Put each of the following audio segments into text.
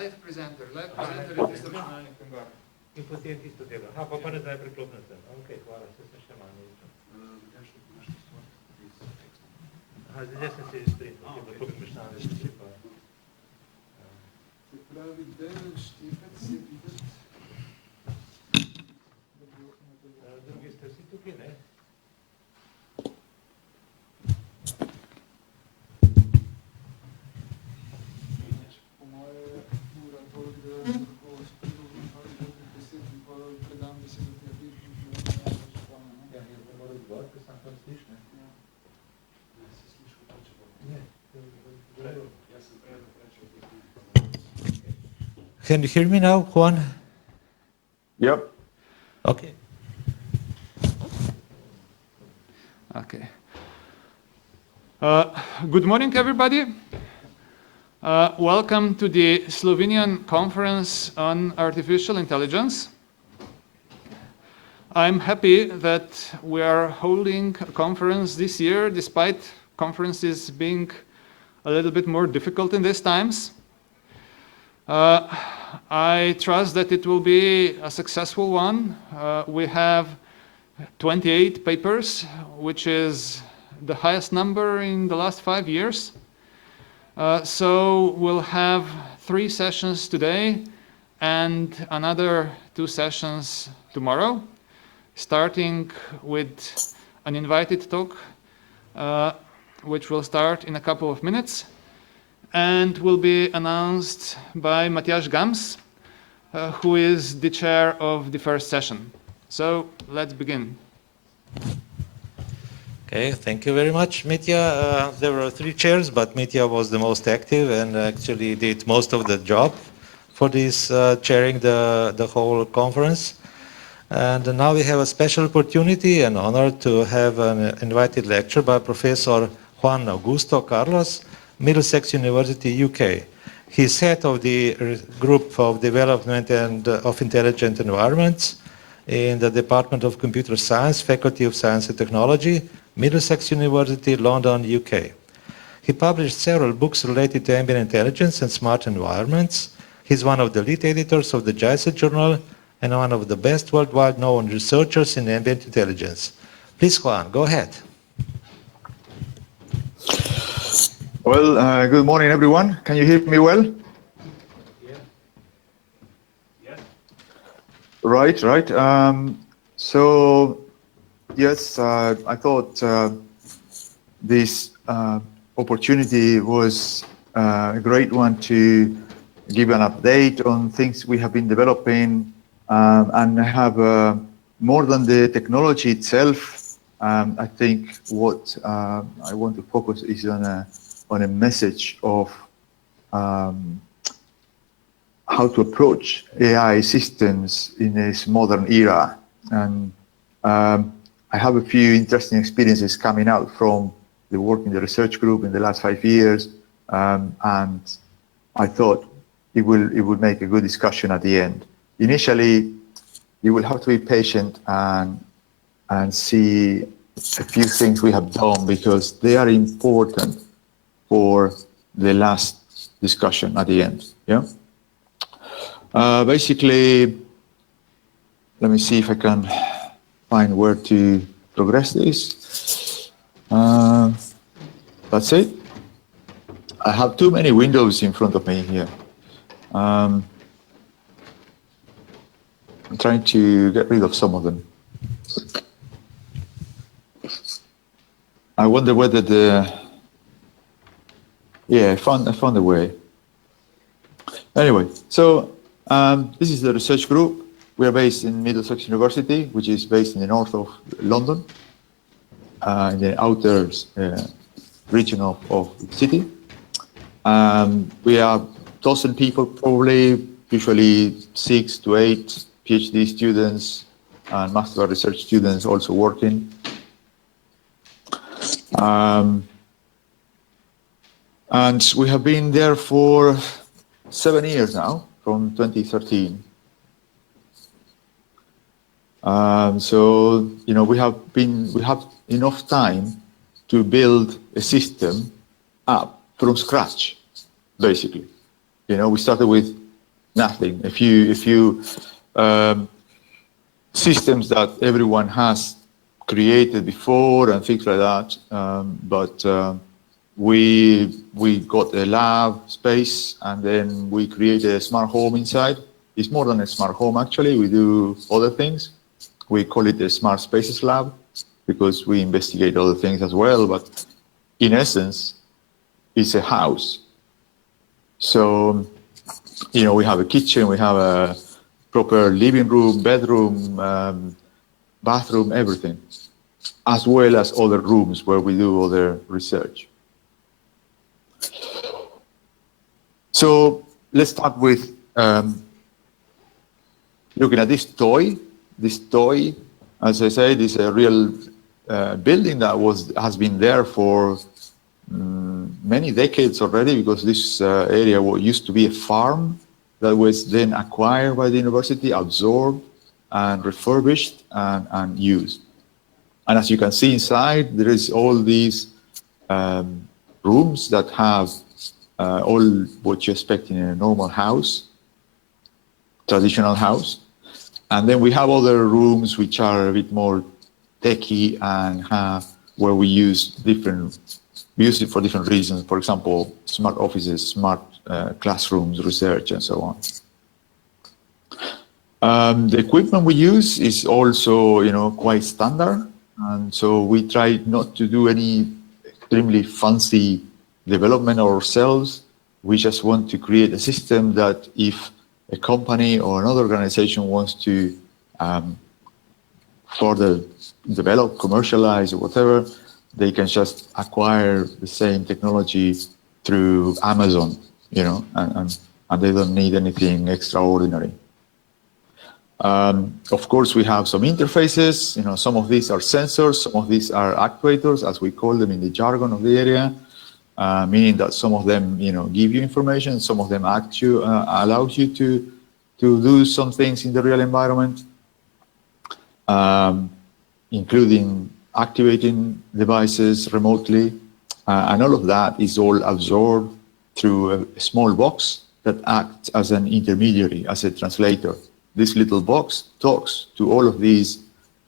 Live presenter este srečevanje Hungara. In potem tisto delo. Aha, pa nazaj priklopnice. Ok, hvala, se sem še manj izčel. Aha, zdaj sem se izprintal, da to bi mešali še pa. Se pravi, delen štipec je videti. Drugi ste vsi tukaj, ne? Po moje ura bolj, da lahko spregovorim par besed in pa predam besedo tebi. Ja, jaz ne moram zbor, ker sam tam sliš, ne? Ja. Ne, se slišal pa, če bom. Ne, Jaz sem predlog rečel. Can you hear me now, Juan? Yep. Okay. Okay. Good morning, everybody. Welcome to the Slovenian Conference on Artificial Intelligence. I'm happy that we are holding a conference this year, despite conferences being a little bit more difficult in these times. I trust that it will be a successful one. We have 28 papers, which is the highest number in the last 5 years. So we'll have 3 sessions today and another 2 sessions tomorrow, starting with an invited talk, which will start in a couple of minutes and will be announced by Matjaž Gams, who is the chair of the first session. So let's begin. Okay, thank you very much, Mitya. There were 3 chairs, but Mitya was the most active and actually did most of the job for this chairing the whole conference. And now we have a special opportunity and honor to have an invited lecture by Professor Juan Augusto Carlos, Middlesex University, UK. He's head of the Group of Development and of Intelligent Environments in the Department of Computer Science, Faculty of Science and Technology, Middlesex University, London, UK. He published several books related to ambient intelligence and smart environments. He's one of the lead editors of the JISA journal and one of the best worldwide known researchers in ambient intelligence. Please, Juan, go ahead. Well, good morning, everyone. Can you hear me well? Yeah. Yes. Right. So, yes, I thought this opportunity was a great one to give an update on things we have been developing and have more than the technology itself. I think what I want to focus is on a message of how to approach AI systems in this modern era. And I have a few interesting experiences coming out from the work in the research group in the last 5 years. And I thought it would make a good discussion at the end. Initially, you will have to be patient and see a few things we have done because they are important for the last discussion at the end. Yeah. Basically, let me see if I can find where to progress this. That's it. I have too many windows in front of me here. I'm trying to get rid of some of them. I wonder whether yeah, I found a way. Anyway, so this is the research group. We are based in Middlesex University, which is based in the north of London, in the outer region of the city. We are 1,000 people probably, usually 6 to 8 PhD students and master research students also working. And we have been there for 7 years now, from 2013. So we have enough time to build a system up from scratch, basically. We started with nothing. A few systems that everyone has created before and things like that. But we got a lab space, and then we created a smart home inside. It's more than a smart home, actually. We do other things. We call it a smart spaces lab because we investigate other things as well. But in essence, it's a house. So, you know, we have a kitchen, we have a proper living room, bedroom, bathroom, everything, as well as other rooms where we do other research. So let's start with looking at this toy. This toy, as I said, is a real building that has been there for many decades already, because this area used to be a farm that was then acquired by the university, absorbed and refurbished and used. And as you can see inside, there is all these rooms that have all what you expect in a normal house, traditional house. And then we have other rooms which are a bit more techy and have where we use it for different reasons. For example, smart offices, smart classrooms, research, and so on. The equipment we use is also, you know, quite standard, and so we try not to do any extremely fancy development ourselves. We just want to create a system that if a company or another organization wants to further develop, commercialize, or whatever, they can just acquire the same technology through Amazon, you know, and they don't need anything extraordinary. Of course, we have some interfaces. You know, some of these are sensors, some of these are actuators, as we call them in the jargon of the area, meaning that some of them, you know, give you information, some of them allows you to do some things in the real environment, including activating devices remotely, and all of that is all absorbed through a small box that acts as an intermediary, as a translator. This little box talks to all of these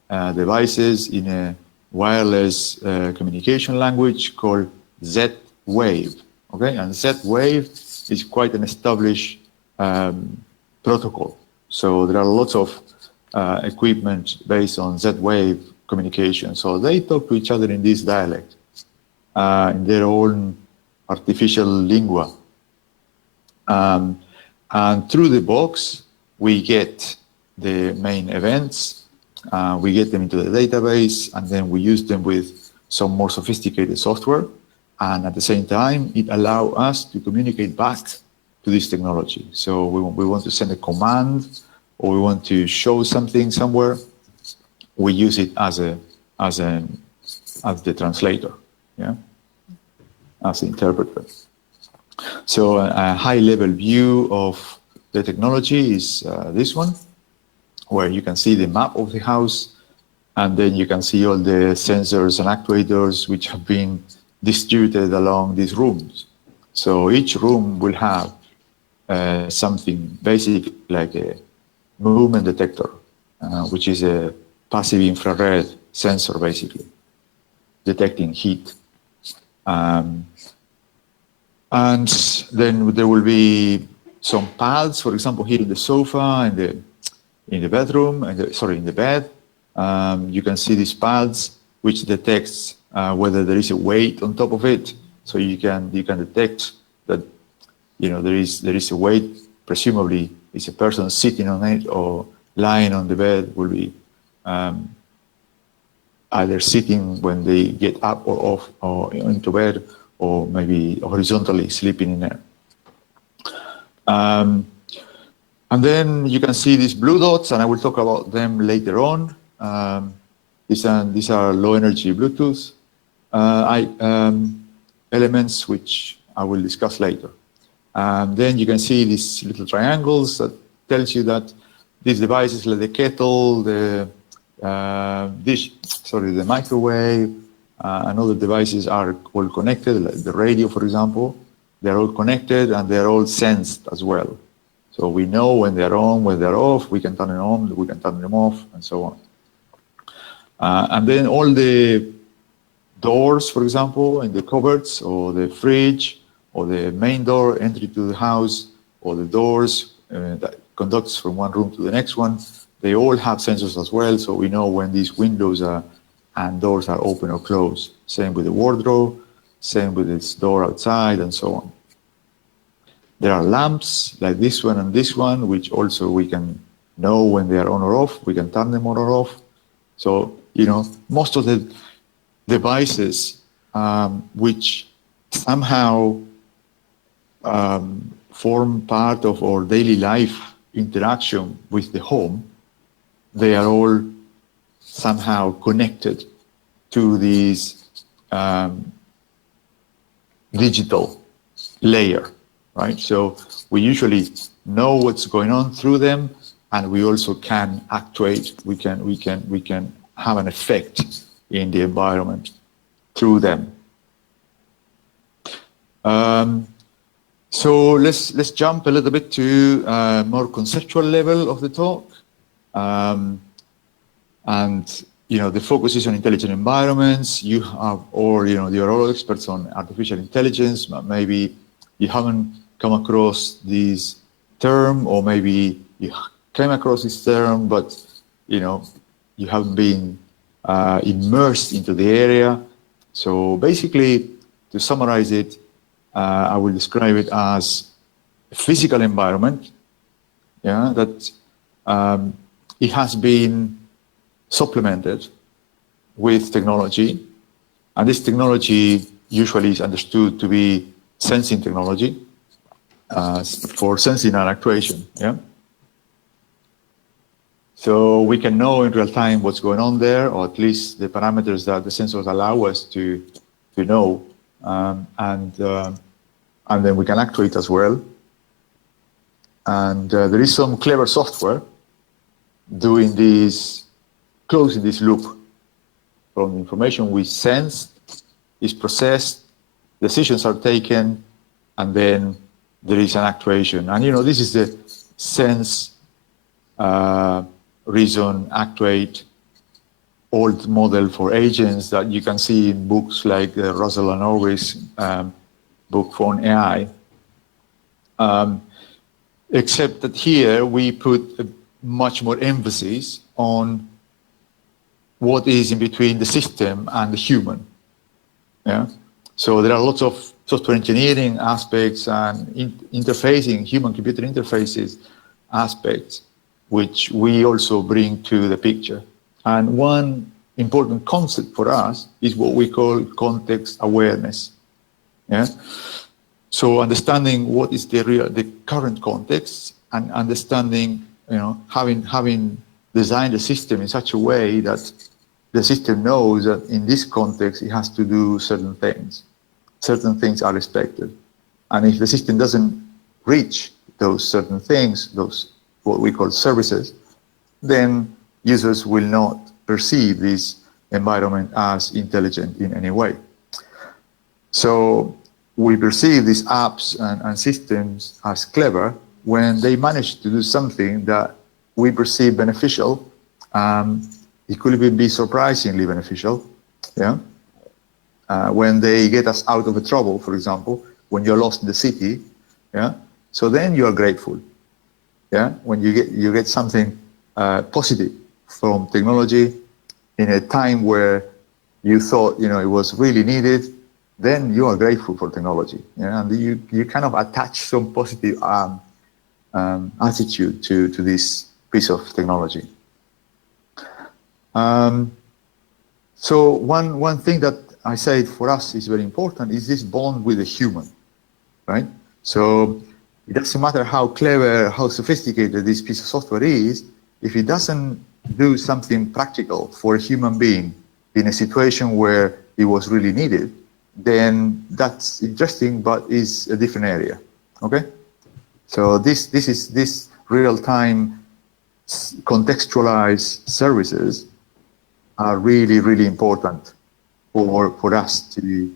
devices in a wireless communication language called Z-Wave. Okay, and Z-Wave is quite an established protocol. So there are lots of equipment based on Z-Wave communication. So they talk to each other in this dialect, in their own artificial lingua. And through the box, we get the main events, we get them into the database, and then we use them with some more sophisticated software. And at the same time, it allows us to communicate back to this technology. So we want to send a command, or we want to show something somewhere, we use it as the translator, yeah, as the interpreter. So a high-level view of the technology is this one, where you can see the map of the house, and then you can see all the sensors and actuators which have been distributed along these rooms. So each room will have something basic like a movement detector, which is a passive infrared sensor, basically, detecting heat. And then there will be some pads, for example, here in the sofa, in the bedroom, in the bed. You can see these pads, which detects whether there is a weight on top of it. So you can detect that, you know, there is a weight. Presumably, it's a person sitting on it or lying on the bed. Will be either sitting when they get up or off or into bed, or maybe horizontally sleeping in there. And then you can see these blue dots, and I will talk about them later on. These are low energy Bluetooth elements, which I will discuss later. Then you can see these little triangles that tells you that these devices, like the kettle, the the microwave, and other devices are all connected, like the radio, for example. They're all connected and they're all sensed as well. So we know when they're on, when they're off, we can turn them on, we can turn them off, and so on. And then all the doors, for example, in the cupboards, or the fridge, or the main door entry to the house, or the doors that conducts from one room to the next one, they all have sensors as well, so we know when these windows and doors are open or closed. Same with the wardrobe, same with this door outside, and so on. There are lamps like this one and this one, which also we can know when they are on or off. We can turn them on or off. So, most of the devices which somehow form part of our daily life interaction with the home, they are all somehow connected to this digital layer, right? So we usually know what's going on through them, and we also can actuate. We can have an effect in the environment through them. So let's jump a little bit to a more conceptual level of the talk. And the focus is on intelligent environments. You have, or you're all experts on artificial intelligence, but maybe you haven't come across this term, or maybe you came across this term, but you haven't been immersed into the area. So basically, to summarize it, I will describe it as a physical environment. That it has been supplemented with technology, and this technology usually is understood to be sensing technology for sensing and actuation. So we can know in real time what's going on there, or at least the parameters that the sensors allow us to know, and then we can actuate as well. And there is some clever software doing this, closing this loop from the information we sense is processed, decisions are taken, and then there is an actuation. And this is the sense, reason, actuate, old model for agents that you can see in books like Russell and Orwell's book on AI. Except that here we put a much more emphasis on what is in between the system and the human. So there are lots of software engineering aspects and interfacing, human-computer interfaces aspects, which we also bring to the picture. And one important concept for us is what we call context awareness. So understanding what is the current context, and understanding, having designed the system in such a way that the system knows that in this context it has to do certain things. Certain things are expected. And if the system doesn't reach those certain things, those what we call services, then users will not perceive this environment as intelligent in any way. So we perceive these apps and systems as clever when they manage to do something that we perceive beneficial. It could even be surprisingly beneficial. When they get us out of a trouble, for example, when you're lost in the city, so then you are grateful. When you get something positive from technology in a time where you thought it was really needed, then you are grateful for technology, and you kind of attach some positive attitude to this piece of technology. So one thing that I said for us is very important is this bond with the human, right? So it doesn't matter how clever, how sophisticated this piece of software is, if it doesn't do something practical for a human being in a situation where it was really needed, then that's interesting, but is a different area. Okay? So this real-time contextualized services are really, really important for us to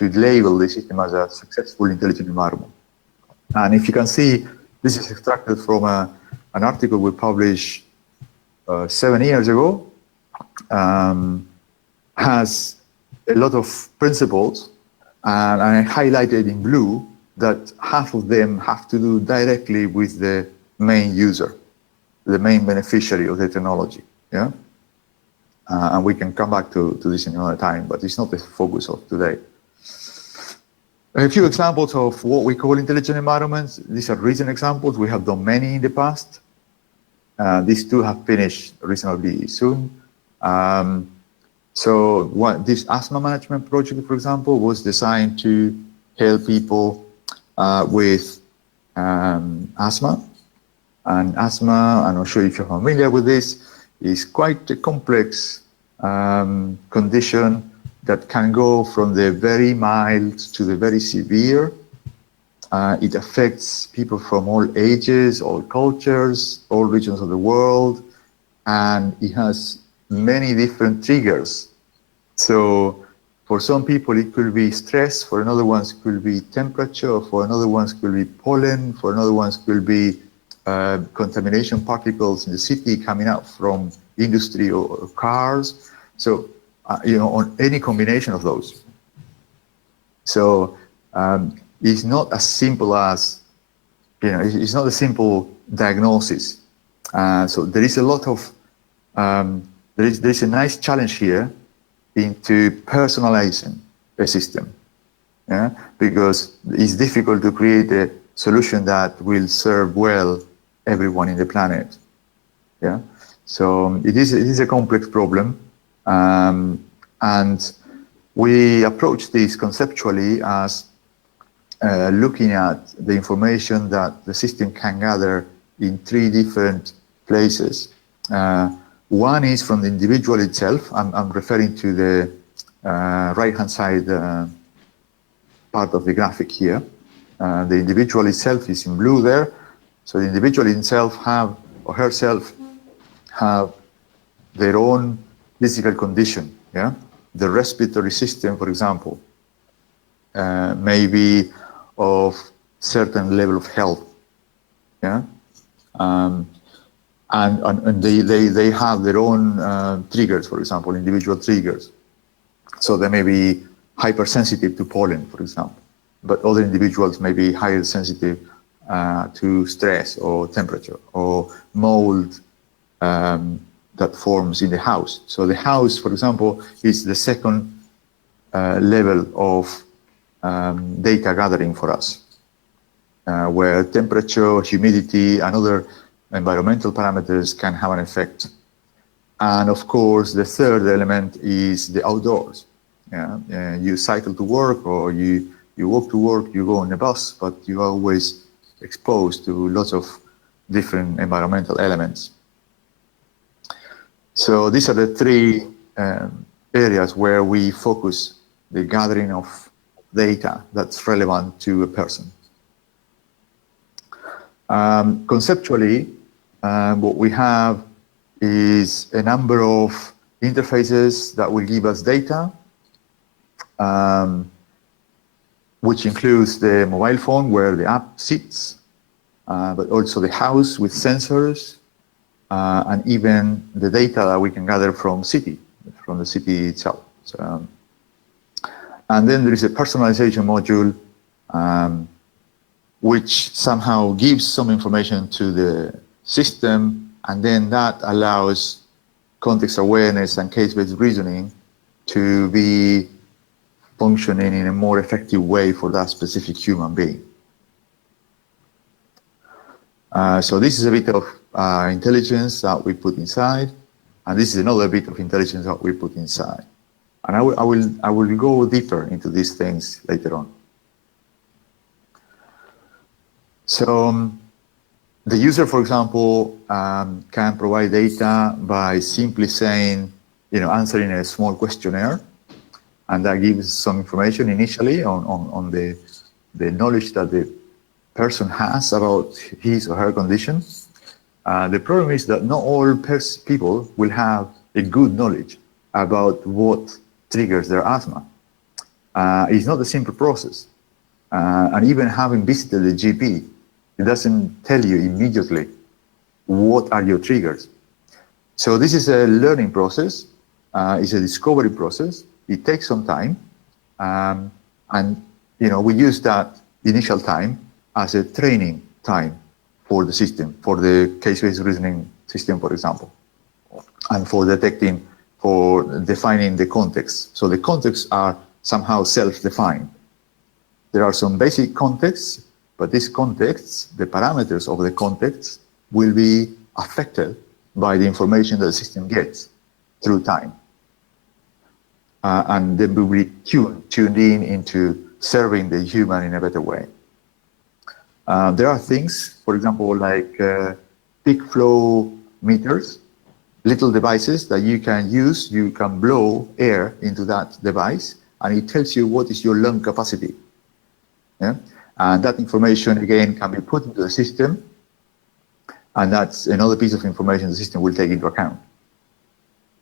label the system as a successful intelligent environment. And if you can see This is extracted from an article we published 7 years ago. Has a lot of principles, and I highlighted in blue that half of them have to do directly with the main user, the main beneficiary of the technology. Yeah, and we can come back to this in another time, but it's not the focus of today. A few examples of what we call intelligent environments. These are recent examples. We have done many in the past. These two have finished reasonably soon. So this asthma management project, for example, was designed to help people with asthma. And asthma, I'm not sure if you're familiar with this, is quite a complex condition that can go from the very mild to the very severe. It affects people from all ages, all cultures, all regions of the world, and it has many different triggers. So for some people it could be stress, for another ones it could be temperature, for another ones it could be pollen, for another ones it could be contamination particles in the city coming out from industry or cars. So, on any combination of those. So it's not as simple as, it's not a simple diagnosis. So there is a lot of, there is a nice challenge here into personalizing a system, yeah? Because it's difficult to create a solution that will serve well everyone in the planet, yeah? So it is a complex problem, and we approach this conceptually as looking at the information that the system can gather in 3 different places. One is from the individual itself. I'm referring to the right-hand side part of the graphic here. The individual itself is in blue there. So the individual himself have, or herself have their own physical condition, yeah? The respiratory system, for example, may be of certain level of health, yeah? And they have their own triggers, for example, individual triggers. So they may be hypersensitive to pollen, for example, but other individuals may be higher sensitive to stress or temperature or mold that forms in the house. So the house, for example, is the second level of data gathering for us, where temperature, humidity, and other environmental parameters can have an effect. And of course, the third element is the outdoors. Yeah? You cycle to work, or you walk to work, you go on a bus, but you're always exposed to lots of different environmental elements. So these are the 3 areas where we focus the gathering of data that's relevant to a person. Conceptually, what we have is a number of interfaces that will give us data, which includes the mobile phone where the app sits, but also the house with sensors, and even the data that we can gather from the city itself. So, and then there is a personalization module, which somehow gives some information to the system, and then that allows context awareness and case-based reasoning to be functioning in a more effective way for that specific human being. So this is a bit of intelligence that we put inside, and this is another bit of intelligence that we put inside. And I will go deeper into these things later on. So the user, for example, can provide data by simply saying, answering a small questionnaire, and that gives some information initially on the knowledge that the person has about his or her condition. The problem is that not all people will have a good knowledge about what triggers their asthma. It's not a simple process. And even having visited the GP, It doesn't tell you immediately what are your triggers. So this is a learning process. It's a discovery process. It takes some time. And we use that initial time as a training time for the system, for the case-based reasoning system, for example, and for defining the context. So the contexts are somehow self-defined. There are some basic contexts, but these contexts, the parameters of the context, will be affected by the information that the system gets through time. And then we will be tuned in into serving the human in a better way. There are things, for example, like peak flow meters, little devices that you can use. You can blow air into that device, and it tells you what is your lung capacity. Yeah? And that information, again, can be put into the system, and that's another piece of information the system will take into account.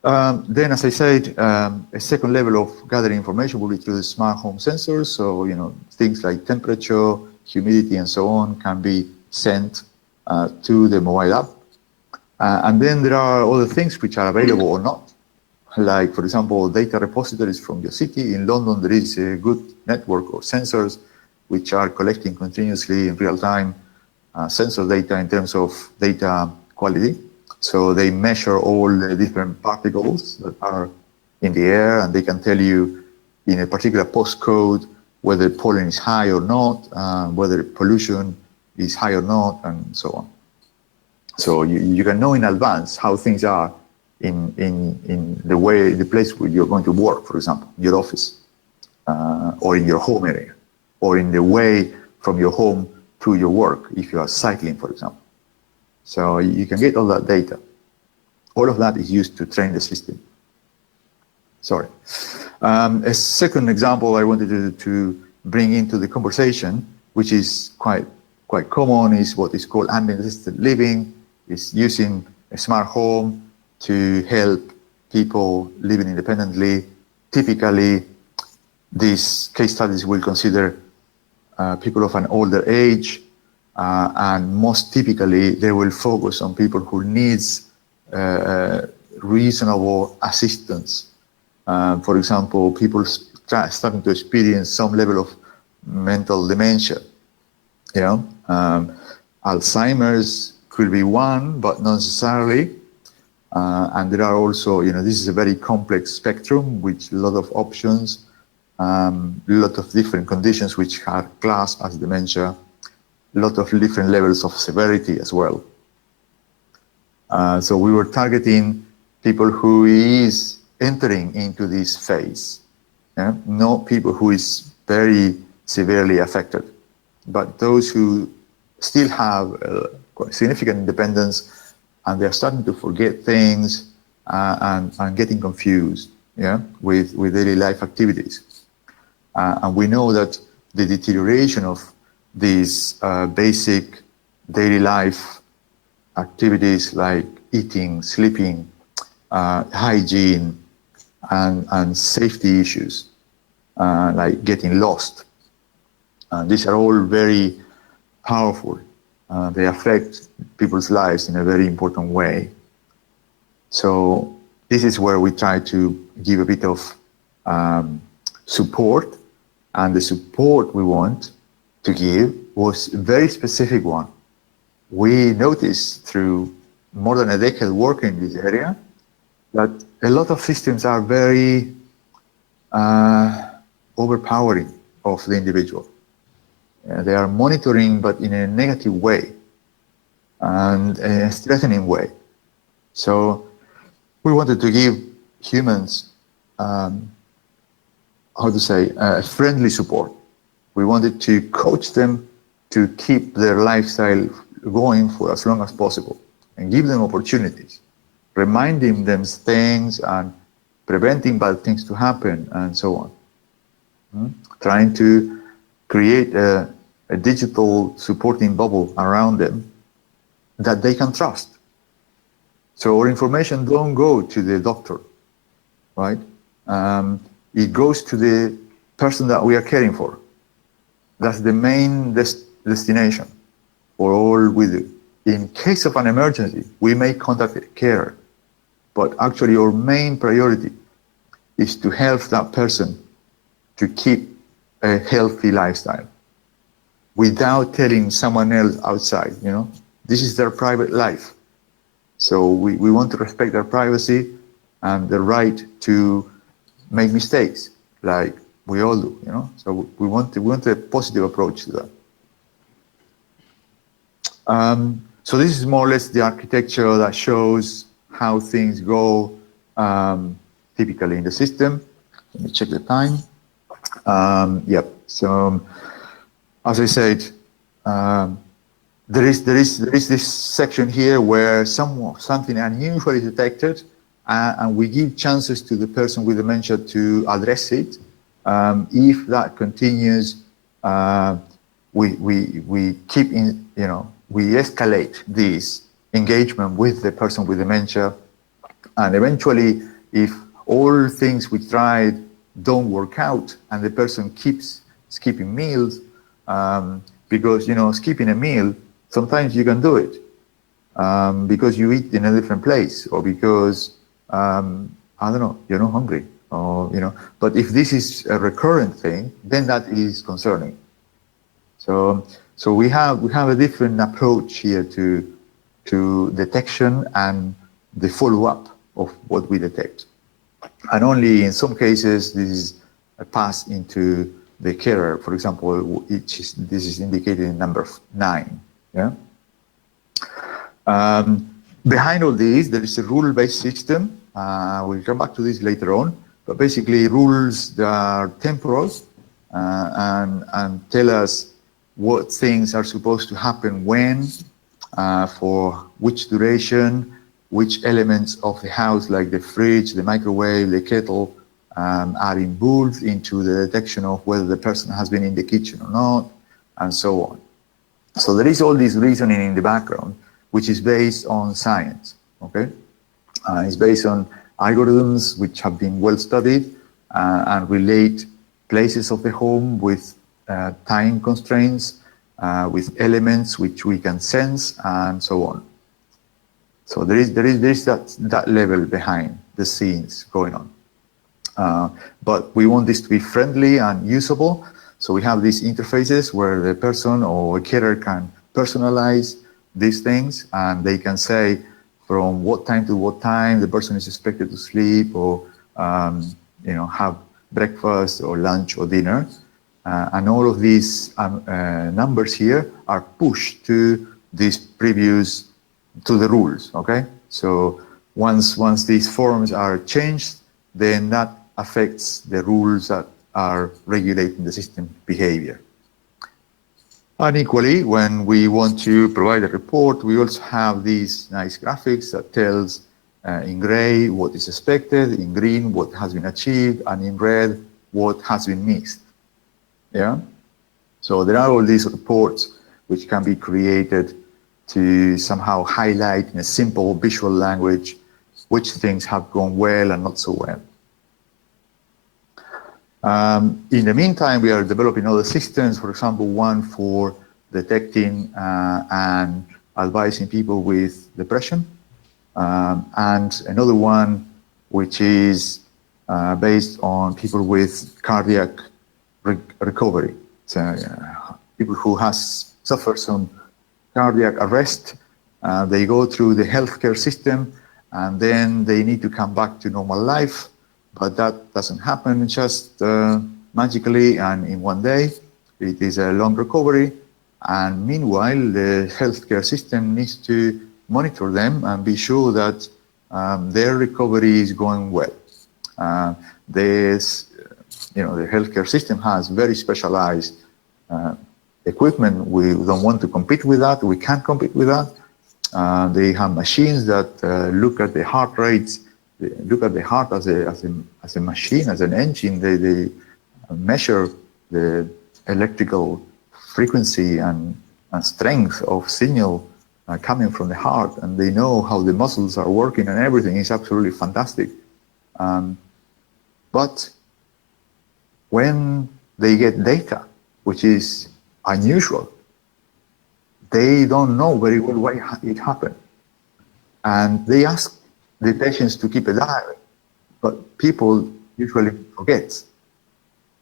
Then, as I said, a second level of gathering information will be through the smart home sensors. So, things like temperature, humidity, and so on can be sent to the mobile app. And then there are other things which are available or not. Like, for example, data repositories from your city. In London, there is a good network of sensors which are collecting continuously in real time sensor data in terms of data quality. So they measure all the different particles that are in the air, and they can tell you in a particular postcode whether pollen is high or not, whether pollution is high or not, and so on. So you can know in advance how things are in the place where you're going to work, for example, your office, or in your home area, or in the way from your home to your work, if you are cycling, for example. So you can get all that data. All of that is used to train the system. Sorry. A second example I wanted to bring into the conversation, which is quite common, is what is called ambient assisted living. It's using a smart home to help people living independently. Typically, these case studies will consider people of an older age, and most typically they will focus on people who needs reasonable assistance. For example, people starting to experience some level of mental dementia. Alzheimer's could be one, but not necessarily. And there are also, this is a very complex spectrum with a lot of options, a lot of different conditions which are classed as dementia, a lot of different levels of severity as well. So we were targeting people who is entering into this phase, not people who is very severely affected, but those who still have quite significant independence, and they're starting to forget things and getting confused, with daily life activities. And we know that the deterioration of these basic daily life activities like eating, sleeping, hygiene, and safety issues, like getting lost. These are all very powerful. They affect people's lives in a very important way. So this is where we try to give a bit of support, and the support we want to give was a very specific one. We noticed through more than a decade working in this area that a lot of systems are very overpowering of the individual. They are monitoring, but in a negative way and a threatening way. So we wanted to give humans, friendly support. We wanted to coach them to keep their lifestyle going for as long as possible and give them opportunities, reminding them things and preventing bad things to happen and so on. Trying to create a digital supporting bubble around them that they can trust. So our information don't go to the doctor, right? It goes to the person that we are caring for. That's the main destination. for all we do. In case of an emergency, we may contact a carer, but actually our main priority is to help that person to keep a healthy lifestyle without telling someone else outside, you know. This is their private life. So we want to respect their privacy and the right to make mistakes, like we all do, you know. So we want a positive approach to that. So this is more or less the architecture that shows how things go typically in the system. Let me check the time. Yep. So as I said, there is this section here where something unusual is detected, and we give chances to the person with dementia to address it. If that continues, we keep in, you know, we escalate this engagement with the person with dementia, and eventually, if all things we tried don't work out, and the person keeps skipping meals, because, you know, skipping a meal, sometimes you can do it because you eat in a different place, or because I don't know, you're not hungry, or, you know. But if this is a recurrent thing, then that is concerning. So we have a different approach here to detection and the follow-up of what we detect. And only in some cases this is passed into the carer. For example, this is indicated in number 9. Yeah. Behind all these, there is a rule-based system. We'll come back to this later on. But basically, rules that are temporal and tell us what things are supposed to happen when, for which duration, which elements of the house, like the fridge, the microwave, the kettle, are involved into the detection of whether the person has been in the kitchen or not, and so on. So there is all this reasoning in the background, which is based on science, okay? It's based on algorithms which have been well studied and relate places of the home with time constraints, with elements which we can sense, and so on. So there is that level behind the scenes going on. But we want this to be friendly and usable. So we have these interfaces where the person or a carer can personalize these things, and they can say from what time to what time the person is expected to sleep, or you know, have breakfast or lunch or dinner. And all of these numbers here are pushed to these previous, to the rules, okay? So once these forms are changed, then that affects the rules that are regulating the system behavior. And equally, when we want to provide a report, we also have these nice graphics that tells in gray what is expected, in green what has been achieved, and in red what has been missed. Yeah? So there are all these reports which can be created to somehow highlight in a simple visual language which things have gone well and not so well. In the meantime, we are developing other systems, for example, one for detecting and advising people with depression, and another one which is based on people with cardiac recovery. So people who has suffered some cardiac arrest, they go through the healthcare system, and then they need to come back to normal life. But that doesn't happen just magically and in one day. It is a long recovery. And meanwhile, the healthcare system needs to monitor them and be sure that their recovery is going well. You know, the healthcare system has very specialized equipment. We don't want to compete with that. We can't compete with that. They have machines that look at the heart rates. They look at the heart as a machine, as an engine. They measure the electrical frequency and strength of signal coming from the heart, and they know how the muscles are working, and everything is absolutely fantastic. But when they get data, which is unusual, they don't know very well why it happened. And they ask the patients to keep a diary, but people usually forget.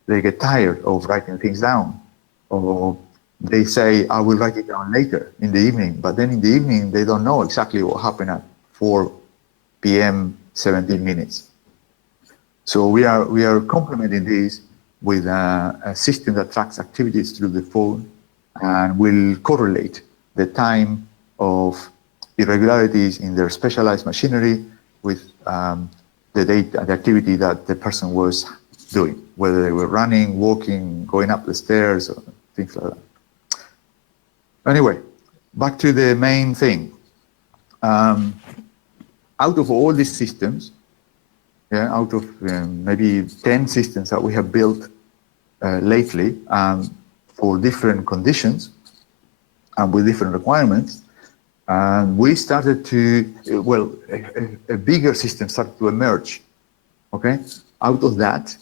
They get tired of writing things down, or they say, I will write it down later in the evening, but then in the evening, they don't know exactly what happened at 4 p.m., 17 minutes. So we are complementing this with a system that tracks activities through the phone and will correlate the time of irregularities in their specialized machinery with the data, the activity that the person was doing, whether they were running, walking, going up the stairs, or things like that. Anyway, back to the main thing. Out of all these systems, out of maybe 10 systems that we have built lately for different conditions and with different requirements, we started to, well, a bigger system started to emerge. Okay, out of that,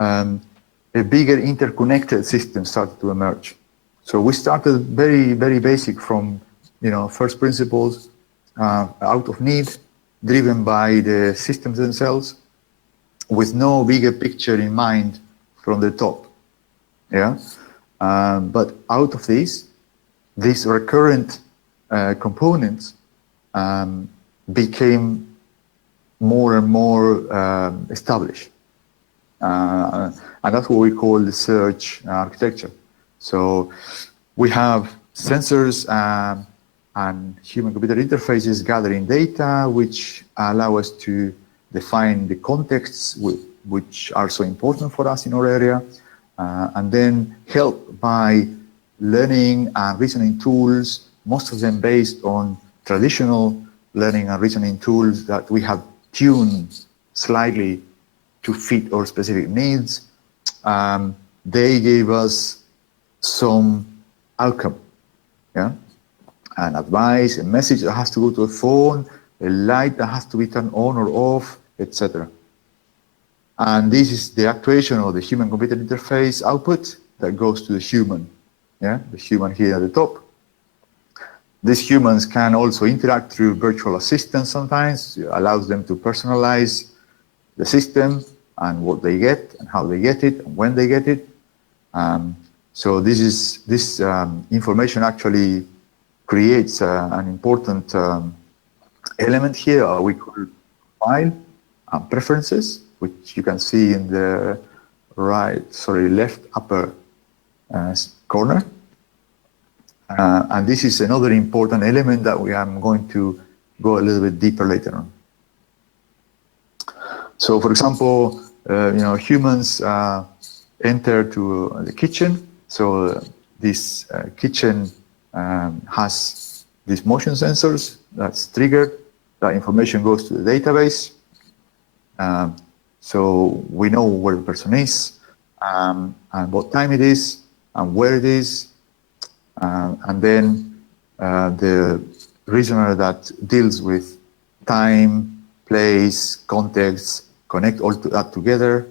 a bigger interconnected system started to emerge. So we started very, very basic from, first principles, out of need, driven by the systems themselves, with no bigger picture in mind from the top. Yeah, but out of these recurrent components became more and more established. And that's what we call the search architecture. So we have sensors and human-computer interfaces gathering data, which allow us to define the contexts which are so important for us in our area, and then help by learning and reasoning tools, most of them based on traditional learning and reasoning tools that we have tuned slightly to fit our specific needs. They gave us some outcome, an advice, a message that has to go to a phone, a light that has to be turned on or off, etc. And this is the actuation or the human-computer interface output that goes to the human, the human here at the top. These humans can also interact through virtual assistants sometimes. It allows them to personalize the system and what they get and how they get it and when they get it. So this information actually creates an important element here we call file and preferences, which you can see in the left upper corner. And this is another important element that I'm going to go a little bit deeper later on. So, for example, humans enter to the kitchen. So this kitchen has these motion sensors that's triggered. That information goes to the database. So we know where the person is, and what time it is, and where it is. And then the reasoner that deals with time, place, context, connect all that together,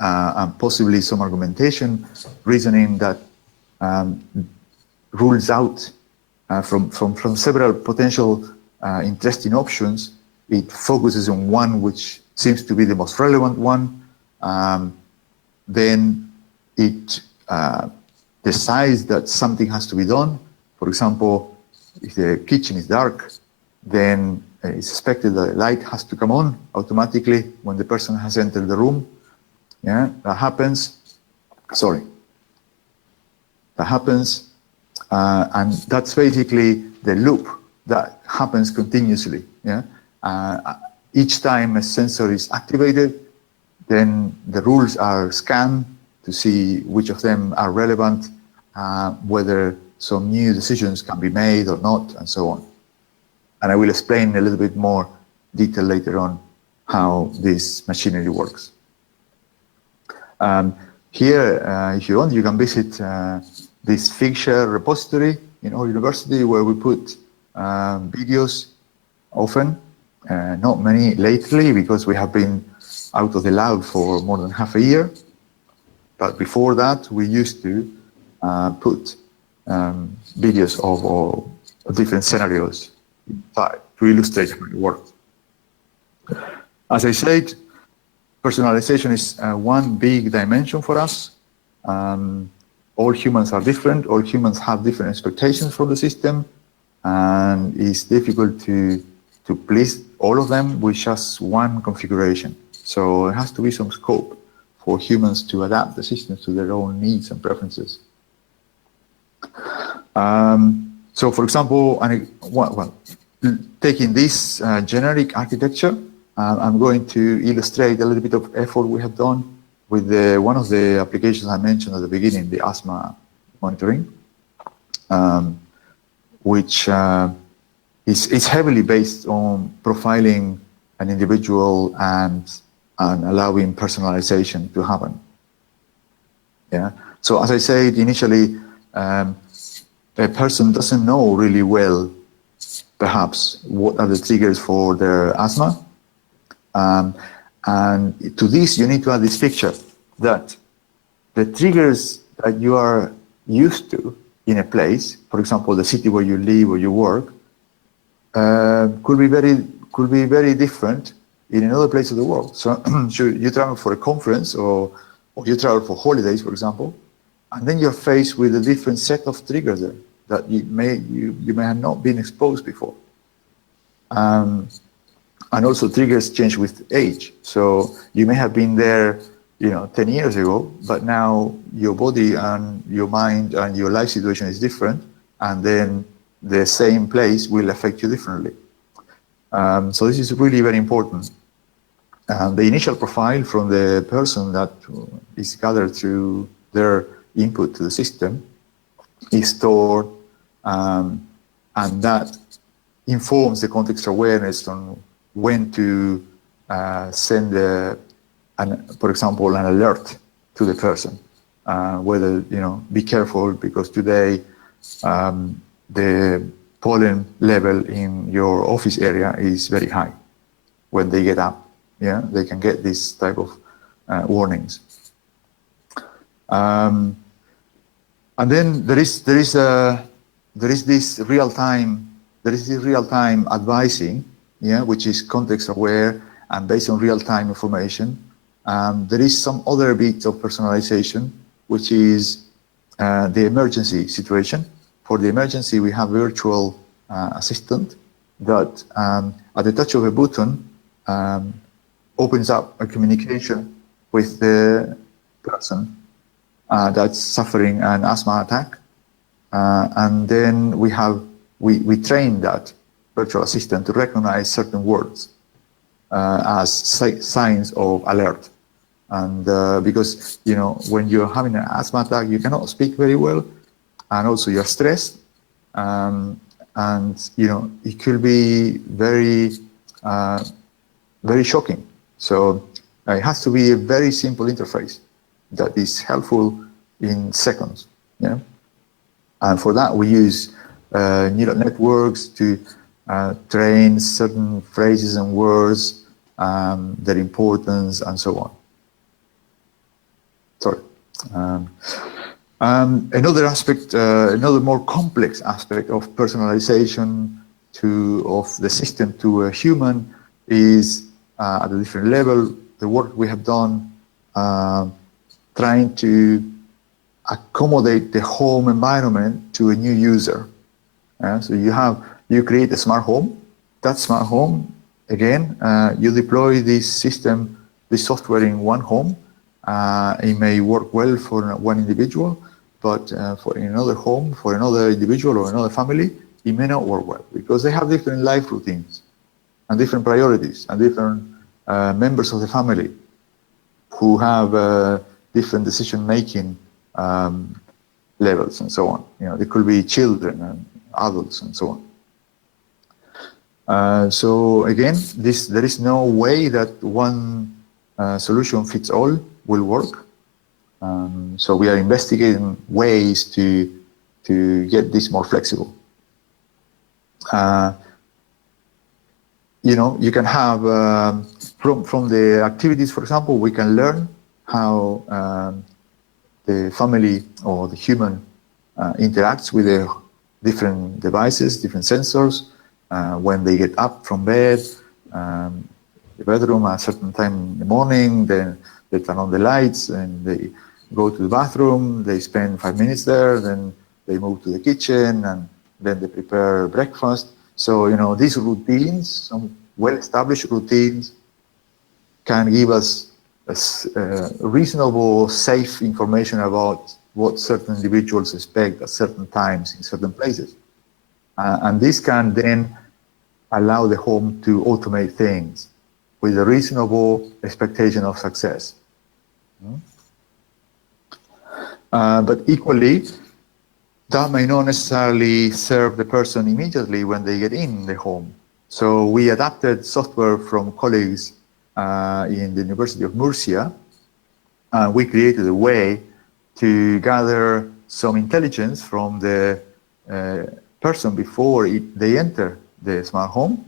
and possibly some argumentation, reasoning that rules out from several potential interesting options. It focuses on one which seems to be the most relevant one. Then it decides that something has to be done. For example, if the kitchen is dark, then it's expected that the light has to come on automatically when the person has entered the room. That happens. That happens. And that's basically the loop that happens continuously. Each time a sensor is activated, then the rules are scanned to see which of them are relevant, whether some new decisions can be made or not, and so on. And I will explain a little bit more detail later on how this machinery works. Here, if you want, you can visit this Figshare repository in our university where we put videos often, not many lately because we have been out of the lab for more than half a year. But before that, we used to put videos of different scenarios to illustrate how it works. As I said, personalization is one big dimension for us. All humans are different. All humans have different expectations from the system, and it's difficult to please all of them with just one configuration. So there has to be some scope for humans to adapt the systems to their own needs and preferences. So, for example, taking this generic architecture, I'm going to illustrate a little bit of effort we have done with one of the applications I mentioned at the beginning, the asthma monitoring, which is heavily based on profiling an individual and allowing personalization to happen. Yeah. So as I said initially, a person doesn't know really well, perhaps, what are the triggers for their asthma. And to this, you need to add this picture that the triggers that you are used to in a place, for example, the city where you live or you work, could be very different in another place of the world. So you travel for a conference or you travel for holidays, for example, and then you're faced with a different set of triggers there that you may have not been exposed before. And also triggers change with age. So you may have been there, 10 years ago, but now your body and your mind and your life situation is different, and then the same place will affect you differently. So this is really very important. The initial profile from the person that is gathered through their input to the system is stored, and that informs the context awareness on when to send, for example, an alert to the person, whether, be careful because today the pollen level in your office area is very high. When they get up, they can get this type of warnings. And then there is this real-time advising, which is context aware and based on real-time information. There is some other bit of personalization, which is the emergency situation. For the emergency, we have virtual assistant that at the touch of a button opens up a communication with the person that's suffering an asthma attack. And then we train that virtual assistant to recognize certain words as signs of alert. And because, when you're having an asthma attack, you cannot speak very well, and also you're stressed, and, it could be very, very shocking. So it has to be a very simple interface that is helpful in seconds. And for that, we use neural networks to train certain phrases and words, their importance, and so on. Sorry. Another aspect, another more complex aspect of personalization of the system to a human is at a different level. The work we have done trying to accommodate the home environment to a new user. So you create a smart home. That smart home, again, you deploy this system, this software in one home. It may work well for one individual, but for another home, for another individual or another family, it may not work well because they have different life routines and different priorities and different members of the family who have different decision-making levels and so on. There could be children and adults and so on. So again, there is no way that one solution fits all will work. So we are investigating ways to get this more flexible. You can have from the activities, for example, we can learn how the family or the human interacts with the different devices, different sensors. When they get up from bed, the bedroom at a certain time in the morning, then they turn on the lights and they go to the bathroom, they spend 5 minutes there, then they move to the kitchen and then they prepare breakfast. So, you know, these routines, some well-established routines, can give us reasonable, safe information about what certain individuals expect at certain times in certain places. And this can then allow the home to automate things with a reasonable expectation of success. But equally, that may not necessarily serve the person immediately when they get in the home. So we adapted software from colleagues in the University of Murcia. We created a way to gather some intelligence from the person before they enter the smart home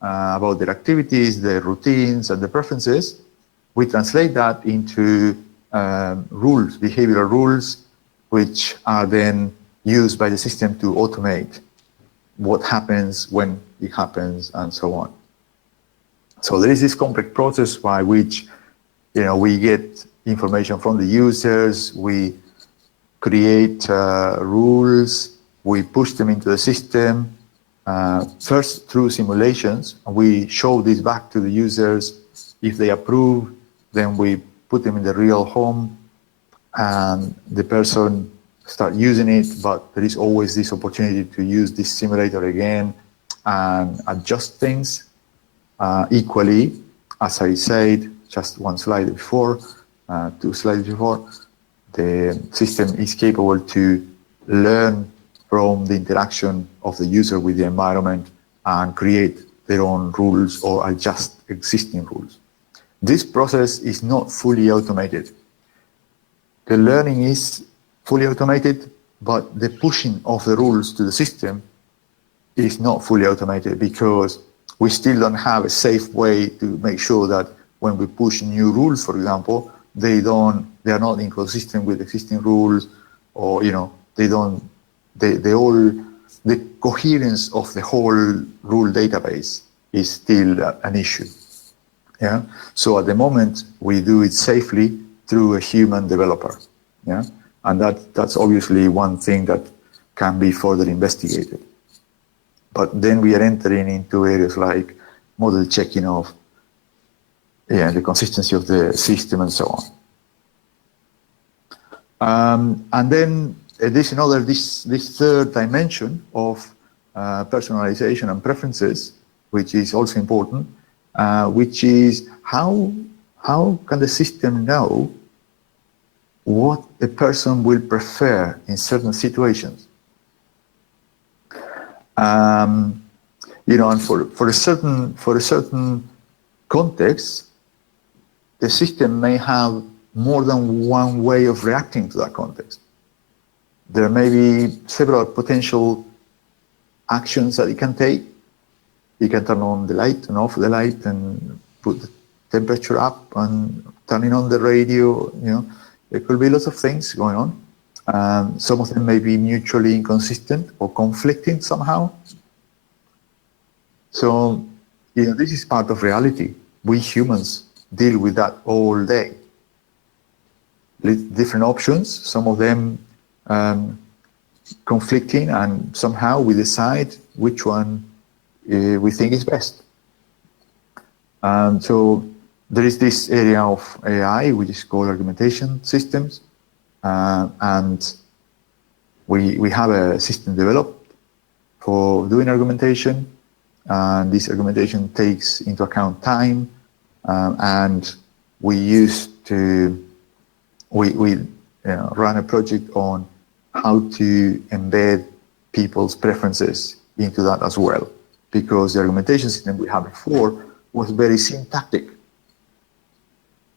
about their activities, their routines, and their preferences. We translate that into rules, behavioral rules, which are then used by the system to automate what happens, when it happens, and so on. So there is this complex process by which, you know, we get information from the users, we create rules, we push them into the system, first through simulations, and we show this back to the users. If they approve, then we put them in the real home, and the person start using it, but there is always this opportunity to use this simulator again and adjust things. Equally, as I said, just one slide before, 2 slides before, the system is capable to learn from the interaction of the user with the environment and create their own rules or adjust existing rules. This process is not fully automated. The learning is fully automated, but the pushing of the rules to the system is not fully automated because we still don't have a safe way to make sure that when we push new rules, for example, they are not inconsistent with existing rules, or, you know, the coherence of the whole rule database is still an issue. Yeah. So at the moment we do it safely through a human developer. Yeah. And that's obviously one thing that can be further investigated. But then we are entering into areas like model checking of the consistency of the system and so on. And then this third dimension of personalization and preferences, which is also important, which is how can the system know what a person will prefer in certain situations? You know, and for a certain context, the system may have more than one way of reacting to that context. There may be several potential actions that it can take. It can turn on the light and off the light and put the temperature up and turning on the radio. You know, there could be lots of things going on. Some of them may be mutually inconsistent or conflicting somehow. So, you know, this is part of reality. We humans deal with that all day. Different options, some of them conflicting, and somehow we decide which one we think is best. So there is this area of AI, which is called argumentation systems, and we have a system developed for doing argumentation, and this argumentation takes into account time, and we run a project on how to embed people's preferences into that as well, because the argumentation system we had before was very syntactic.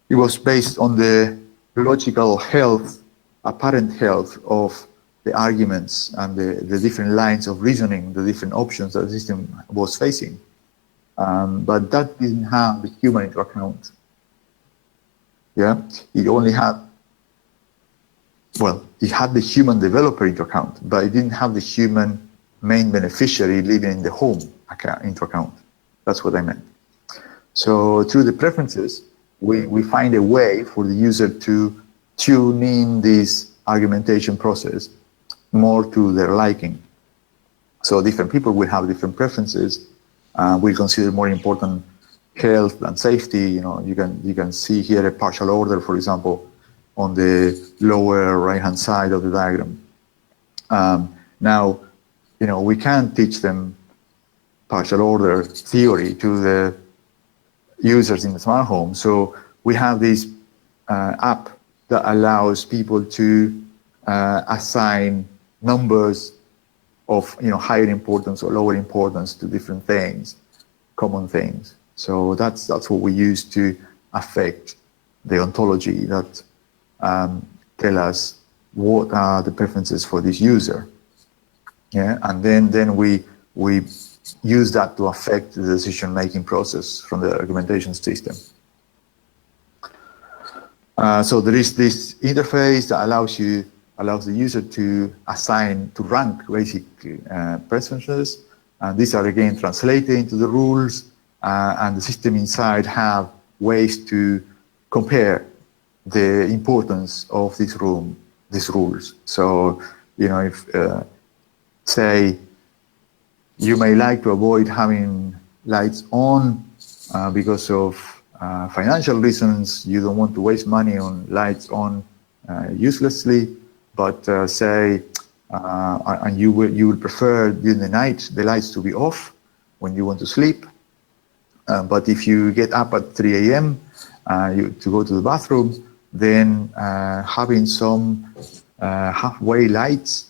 It was based on the logical health, apparent health of the arguments and the different lines of reasoning, the different options that the system was facing. But that didn't have the human into account. Yeah, it only had well, it had the human developer into account, but it didn't have the human main beneficiary living in the home into account. That's what I meant. So through the preferences, we find a way for the user to tune in this argumentation process more to their liking. So different people will have different preferences. We consider more important health and safety. You can see here a partial order, for example, on the lower right-hand side of the diagram. Now, we can teach them partial order theory to the users in the smart home. So we have this app that allows people to assign numbers of higher importance or lower importance to different things, common things. So that's what we use to affect the ontology that tell us what are the preferences for this user. Yeah, and then we use that to affect the decision-making process from the argumentation system. So there is this interface that allows the user to rank basic preferences, and these are again translated into the rules, and the system inside have ways to compare the importance of these rules. So if say you may like to avoid having lights on because of financial reasons, you don't want to waste money on lights on uselessly, but and you will prefer during the night the lights to be off when you want to sleep. But if you get up at 3 a.m. To go to the bathroom, then having some halfway lights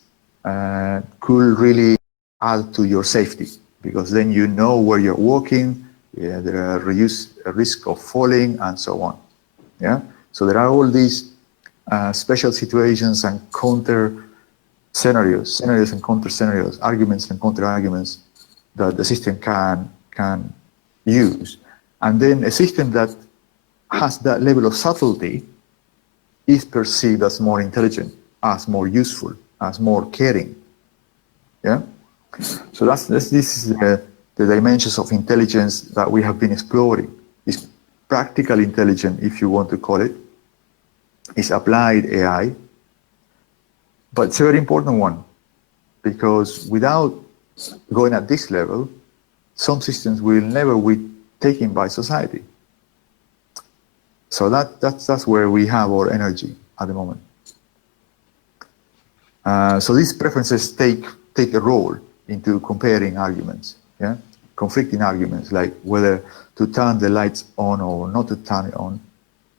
could really add to your safety, because then you know where you're walking, there are reduced risk of falling, and so on. Yeah. So there are all these special situations and counter scenarios and counter scenarios, arguments and counter arguments that the system can use. And then a system that has that level of subtlety is perceived as more intelligent, as more useful, as more caring. Yeah. So this is the dimensions of intelligence that we have been exploring. It's practical intelligence, if you want to call it. It's applied AI, but it's a very important one, because without going at this level, some systems will never be taken by society. So that's where we have our energy at the moment. So these preferences take a role into comparing arguments, yeah, conflicting arguments, like whether to turn the lights on or not to turn it on,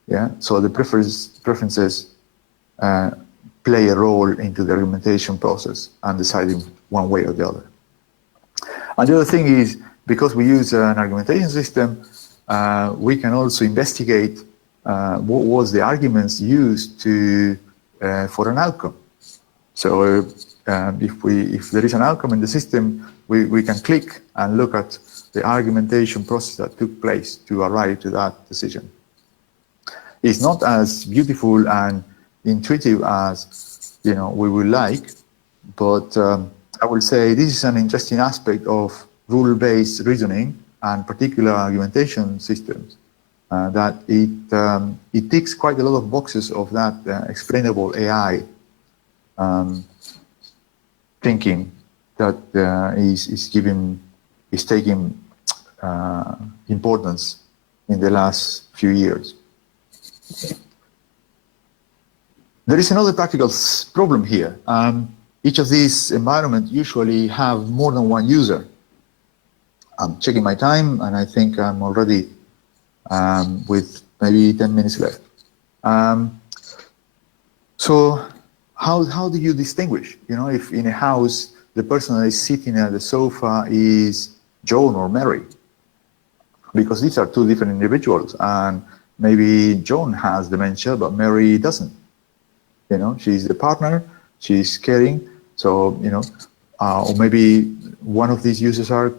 yeah. So the preferences play a role into the argumentation process and deciding one way or the other. And the other thing is, because we use an argumentation system, we can also investigate what was the arguments used for an outcome. So if there is an outcome in the system, we can click and look at the argumentation process that took place to arrive to that decision. It's not as beautiful and intuitive as we would like, but I will say this is an interesting aspect of rule-based reasoning and particular argumentation systems, that it ticks quite a lot of boxes of that explainable AI thinking that is taking importance in the last few years. There is another practical problem here. Each of these environments usually have more than one user. I'm checking my time, and I think I'm already with maybe 10 minutes left. So how do you distinguish? If in a house the person that is sitting at the sofa is John or Mary, because these are two different individuals, and maybe John has dementia, but Mary doesn't. She's the partner, she's caring, so or maybe one of these users are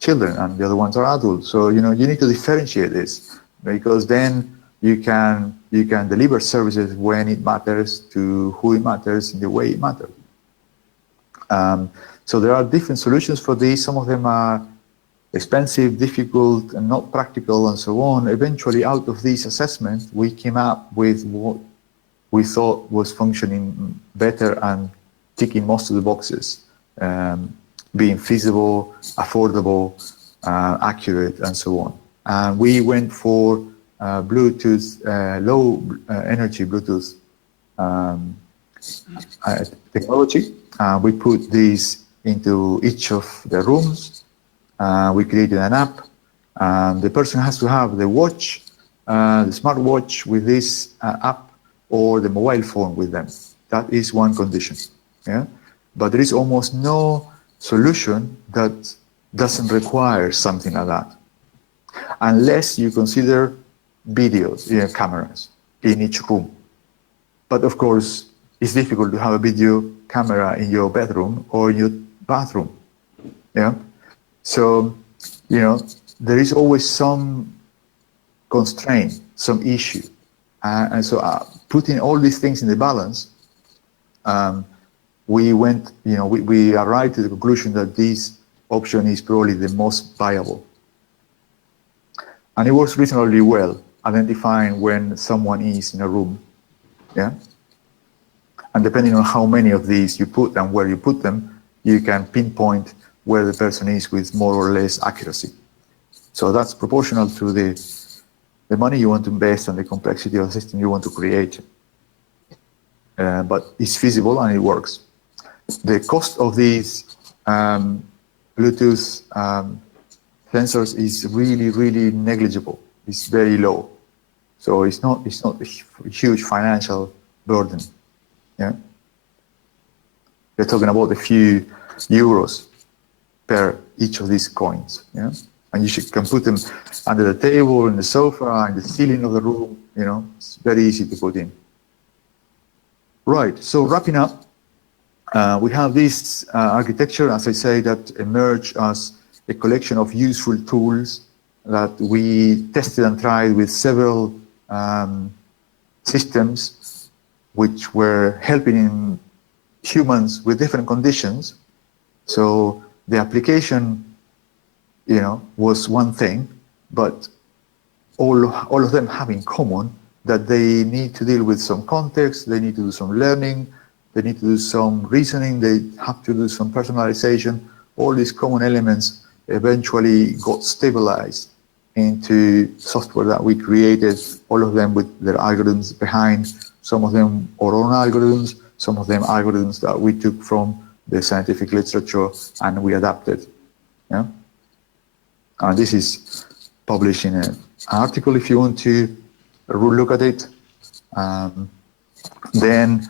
children and the other ones are adults. So you need to differentiate this, because then you can deliver services when it matters, to who it matters, in the way it matters. So there are different solutions for this. Some of them are expensive, difficult, and not practical, and so on. Eventually, out of this assessment, we came up with what we thought was functioning better and ticking most of the boxes, being feasible, affordable, accurate, and so on. And we went for Bluetooth, low energy Bluetooth technology. We put these into each of the rooms. We created an app. The person has to have the watch, the smartwatch with this app, or the mobile phone with them. That is one condition. Yeah? But there is almost no solution that doesn't require something like that, unless you consider videos, cameras in each room. But of course, it's difficult to have a video camera in your bedroom or in your bathroom. Yeah. So, there is always some constraint, some issue. And so putting all these things in the balance, we went, we arrived to the conclusion that this option is probably the most viable. And it works reasonably well, identifying when someone is in a room. Yeah. And depending on how many of these you put and where you put them, you can pinpoint where the person is with more or less accuracy. So that's proportional to the money you want to invest and the complexity of the system you want to create. But it's feasible and it works. The cost of these Bluetooth sensors is really, really negligible. It's very low. So it's not a huge financial burden. Yeah. We're talking about a few euros per each of these coins. Yeah. And you can put them under the table, in the sofa, in the ceiling of the room. It's very easy to put in. Right. So wrapping up, we have this architecture, as I say, that emerged as a collection of useful tools that we tested and tried with several systems which were helping in humans with different conditions. So the application, was one thing, but all of them have in common that they need to deal with some context, they need to do some learning, they need to do some reasoning, they have to do some personalization. All these common elements eventually got stabilized into software that we created, all of them with their algorithms behind, some of them our own algorithms, some of them algorithms that we took from the scientific literature and we adapted. Yeah? And this is published in an article if you want to look at it. Then,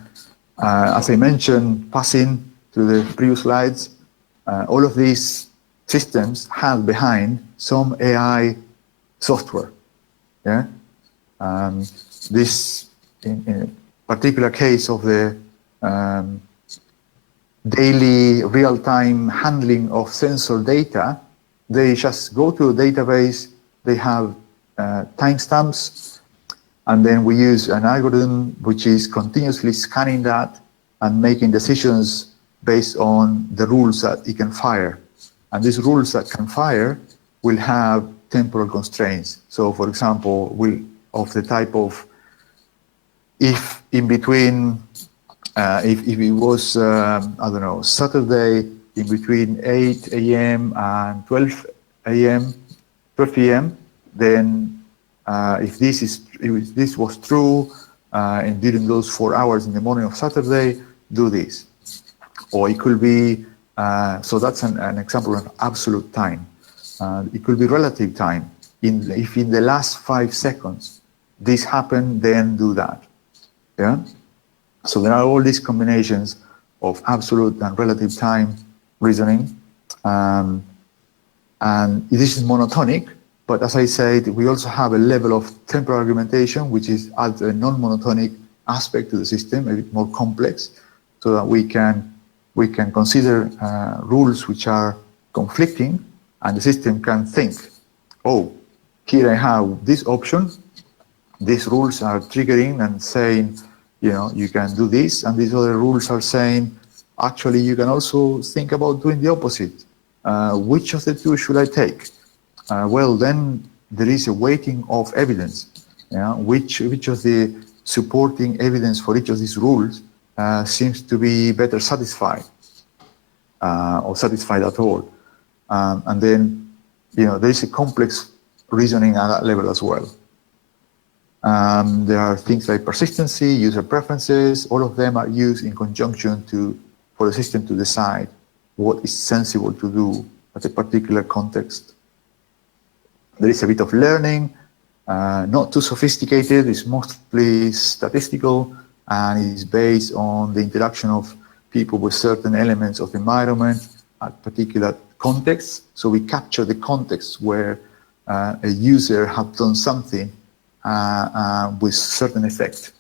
as I mentioned, passing to the previous slides, all of these systems have behind some AI software. Yeah, this in a particular case of the daily real-time handling of sensor data, they just go to a database. They have timestamps, and then we use an algorithm which is continuously scanning that and making decisions based on the rules that it can fire. And these rules that can fire will have temporal constraints. So, for example, of the type of if in between, if it was, I don't know, Saturday in between 8 a.m. and 12 p.m., then if this was true, and during those 4 hours in the morning of Saturday, do this. Or it could be, so that's an example of absolute time. It could be relative time. If in the last 5 seconds this happened, then do that. Yeah. So there are all these combinations of absolute and relative time reasoning, and this is monotonic. But as I said, we also have a level of temporal argumentation, which is adds a non-monotonic aspect to the system, a bit more complex, so that we can consider rules which are conflicting, and the system can think, oh, here I have this option, these rules are triggering and saying, you can do this, and these other rules are saying, actually, you can also think about doing the opposite. Which of the two should I take? Well, then there is a weighting of evidence. Which of the supporting evidence for each of these rules seems to be better satisfied or satisfied at all. And then, there is a complex reasoning at that level as well. There are things like persistency, user preferences, all of them are used in conjunction for the system to decide what is sensible to do at a particular context. There is a bit of learning, not too sophisticated, it's mostly statistical, and is based on the interaction of people with certain elements of the environment at particular contexts. So we capture the context where a user has done something with certain effect.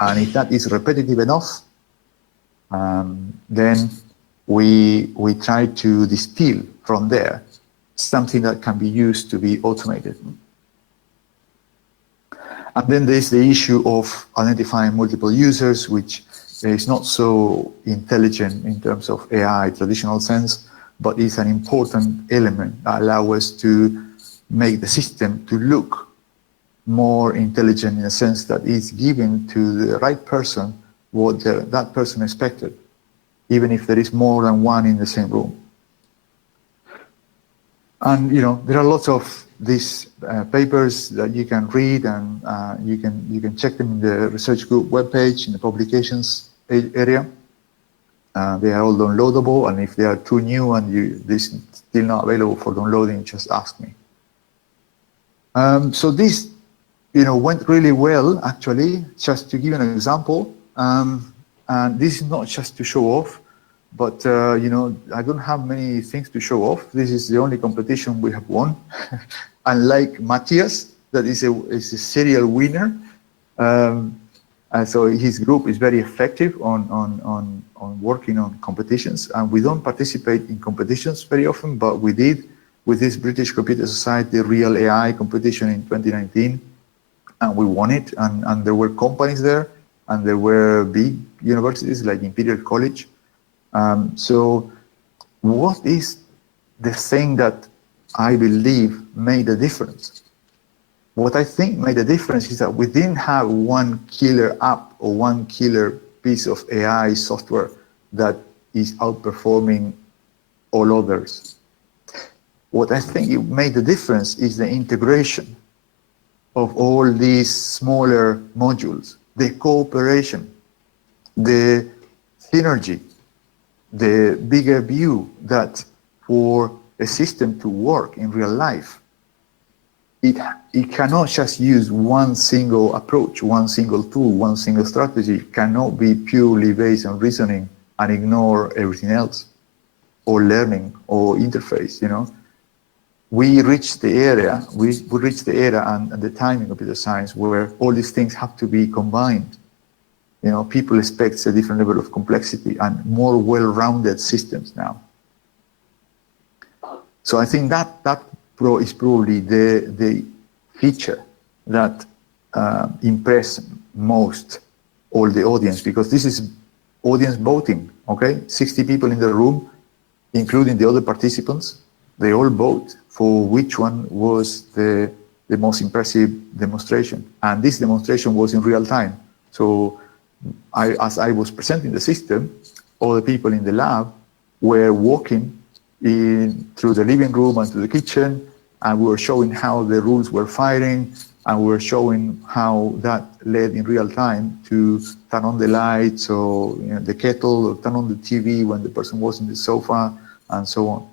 And if that is repetitive enough, then we try to distill from there something that can be used to be automated. And then there's the issue of identifying multiple users, which is not so intelligent in terms of AI traditional sense, but is an important element that allows us to make the system to look more intelligent in a sense that it's given to the right person what that person expected, even if there is more than one in the same room. And there are lots of these papers that you can read, and you can check them in the research group webpage in the publications area. They are all downloadable, and if they are too new and they're still not available for downloading, just ask me. So this went really well, actually. Just to give you an example, and this is not just to show off, but I don't have many things to show off. This is the only competition we have won. Unlike Matthias, that is a serial winner. And so his group is very effective on working on competitions. And we don't participate in competitions very often, but we did with this British Computer Society Real AI competition in 2019. And we won it. And there were companies there, and there were big universities like Imperial College. So what is the thing that I believe made a difference? What I think made a difference is that we didn't have one killer app or one killer piece of AI software that is outperforming all others. What I think it made the difference is the integration of all these smaller modules, the cooperation, the synergy, the bigger view that for a system to work in real life, it cannot just use one single approach, one single tool, one single strategy. It cannot be purely based on reasoning and ignore everything else, or learning, or interface. We reached the area, and the time in computer science where all these things have to be combined. People expect a different level of complexity and more well-rounded systems now. So I think that is probably the feature that impressed most all the audience, because this is audience voting, okay? 60 people in the room, including the other participants, they all vote for which one was the most impressive demonstration. And this demonstration was in real time. So as I was presenting the system, all the people in the lab were walking through the living room and to the kitchen, and we were showing how the rules were firing, and we were showing how that led in real time to turn on the lights, or the kettle, or turn on the TV when the person was in the sofa, and so on.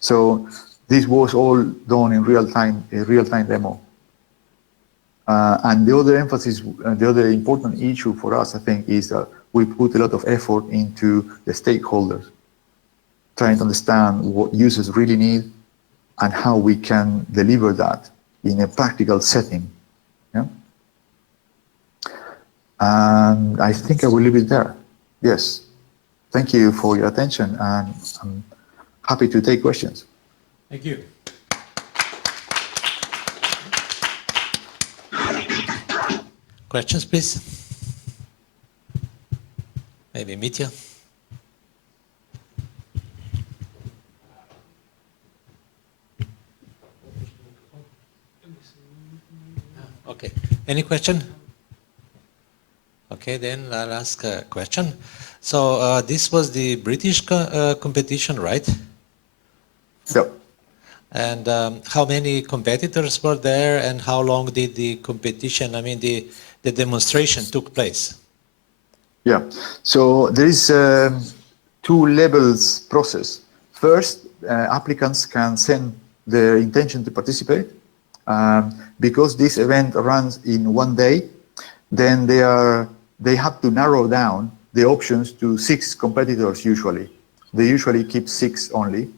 So this was all done in real time, a real-time demo. And the other emphasis, the other important issue for us, I think, is that we put a lot of effort into the stakeholders, trying to understand what users really need and how we can deliver that in a practical setting. And I think I will leave it there. Yes. Thank you for your attention, and I'm happy to take questions. Thank you. questions, please? Maybe Mitya? Okay. Any question? Okay, then I'll ask a question. So this was the British competition, right? So, And how many competitors were there, and how long did the competition, I mean, the demonstration took place? yeah. So there is two levels process. First, applicants can send their intention to participate. Because this event runs in one day, then they have to narrow down the options to 6 competitors usually. They usually keep 6 only.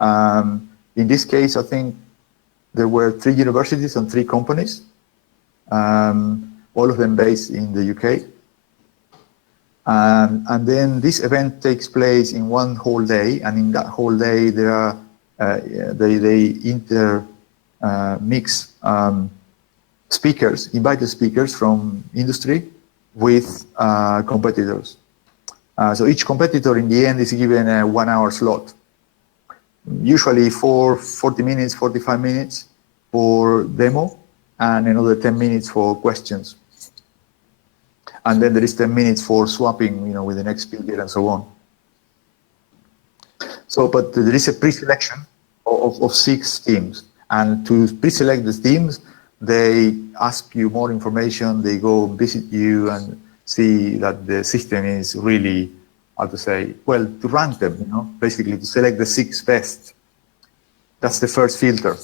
In this case, I think there were 3 universities and 3 companies, all of them based in the UK. And then this event takes place in one whole day, and in that whole day there are they mix speakers, invited speakers from industry with competitors. So each competitor in the end is given a 1 hour slot, usually for 40 minutes, 45 minutes for demo, and another 10 minutes for questions. And then there is 10 minutes for swapping, you know, with the next speaker and so on. So, but there is a pre-selection of 6 teams. And to pre-select the teams, they ask you more information, they go visit you and see that the system is really, how to say, well, to rank them, you know, basically to select the 6 best. That's the first filter.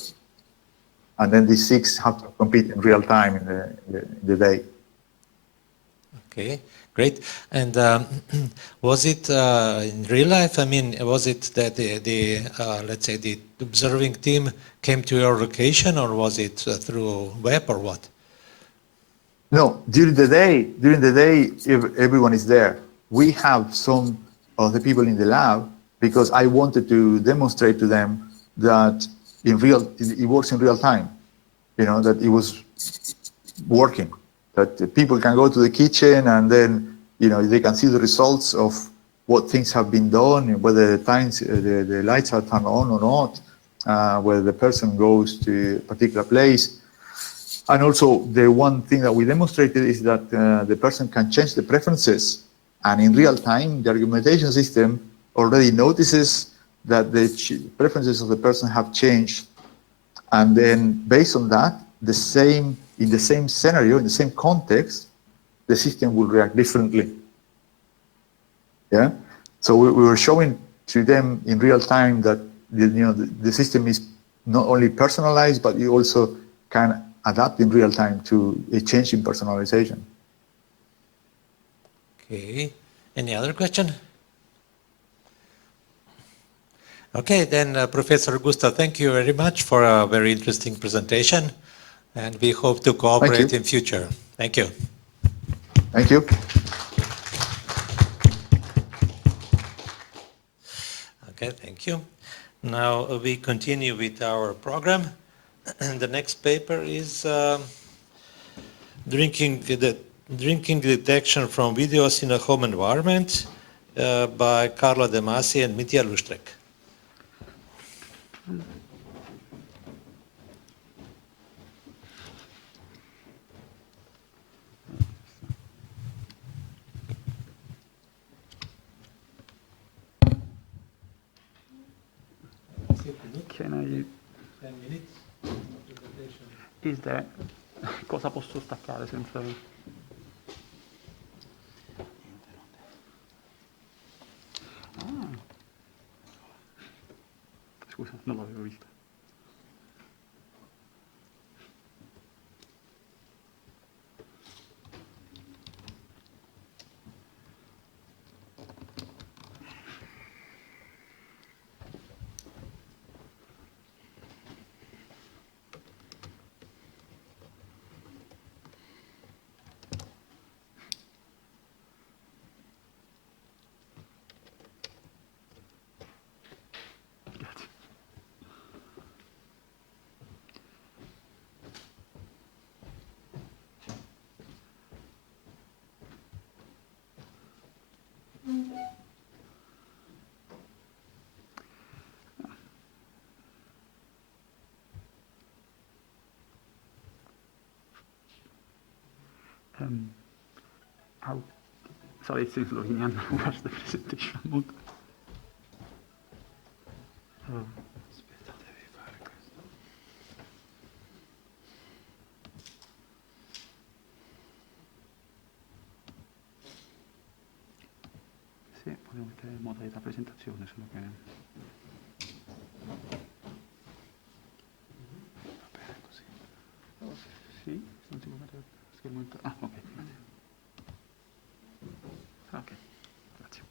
And then these 6 have to compete in real time in the day. Okay, great. And was it in real life? I mean, was it that the let's say the observing team came to your location, or was it through web or what? No, during the day, everyone is there. We have some of the people in the lab because I wanted to demonstrate to them that it works in real time. You know, that it was working. That people can go to the kitchen and then, you know, they can see the results of what things have been done, whether the lights are turned on or not, whether the person goes to a particular place. And also, the one thing that we demonstrated is that the person can change the preferences. And in real time, the argumentation system already notices that the preferences of the person have changed. And then based on that, in the same scenario, in the same context, the system will react differently. Yeah. So we were showing to them in real time that the system is not only personalized, but you also can adapt in real time to a change in personalization. Okay. Any other question? Okay, then Professor Gusta, thank you very much for a very interesting presentation, and we hope to cooperate in future. Thank you. Thank you. Okay, thank you. Now we continue with our program. The next paper is drinking detection from videos in a home environment by Carla De Masi and Mitja Lustrek. Can I... 10 minutes? Is there... Cosa posso staccare senza... Ah. Scusa, non l'avevo vista. How? Sorry, it's in Slovenian. Where's the presentation mode? Sì, volevo mettere modalità presentazione, solo che... Va bene così. Sì, non si può mettere schermo interno. Ah, ok. Ok, grazie.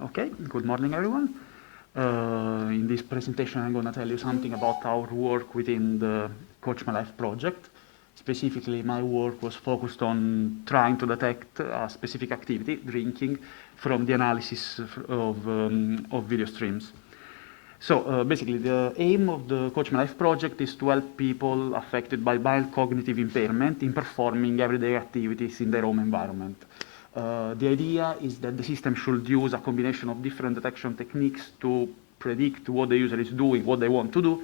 Okay, good morning everyone. In this presentation I'm going to tell you something about our work within the Coach My Life project. Specifically, my work was focused on trying to detect a specific activity, drinking, from the analysis of video streams. So basically, the aim of the Coach My Life project is to help people affected by mild cognitive impairment in performing everyday activities in their home environment. The idea is that the system should use a combination of different detection techniques to predict what the user is doing, what they want to do,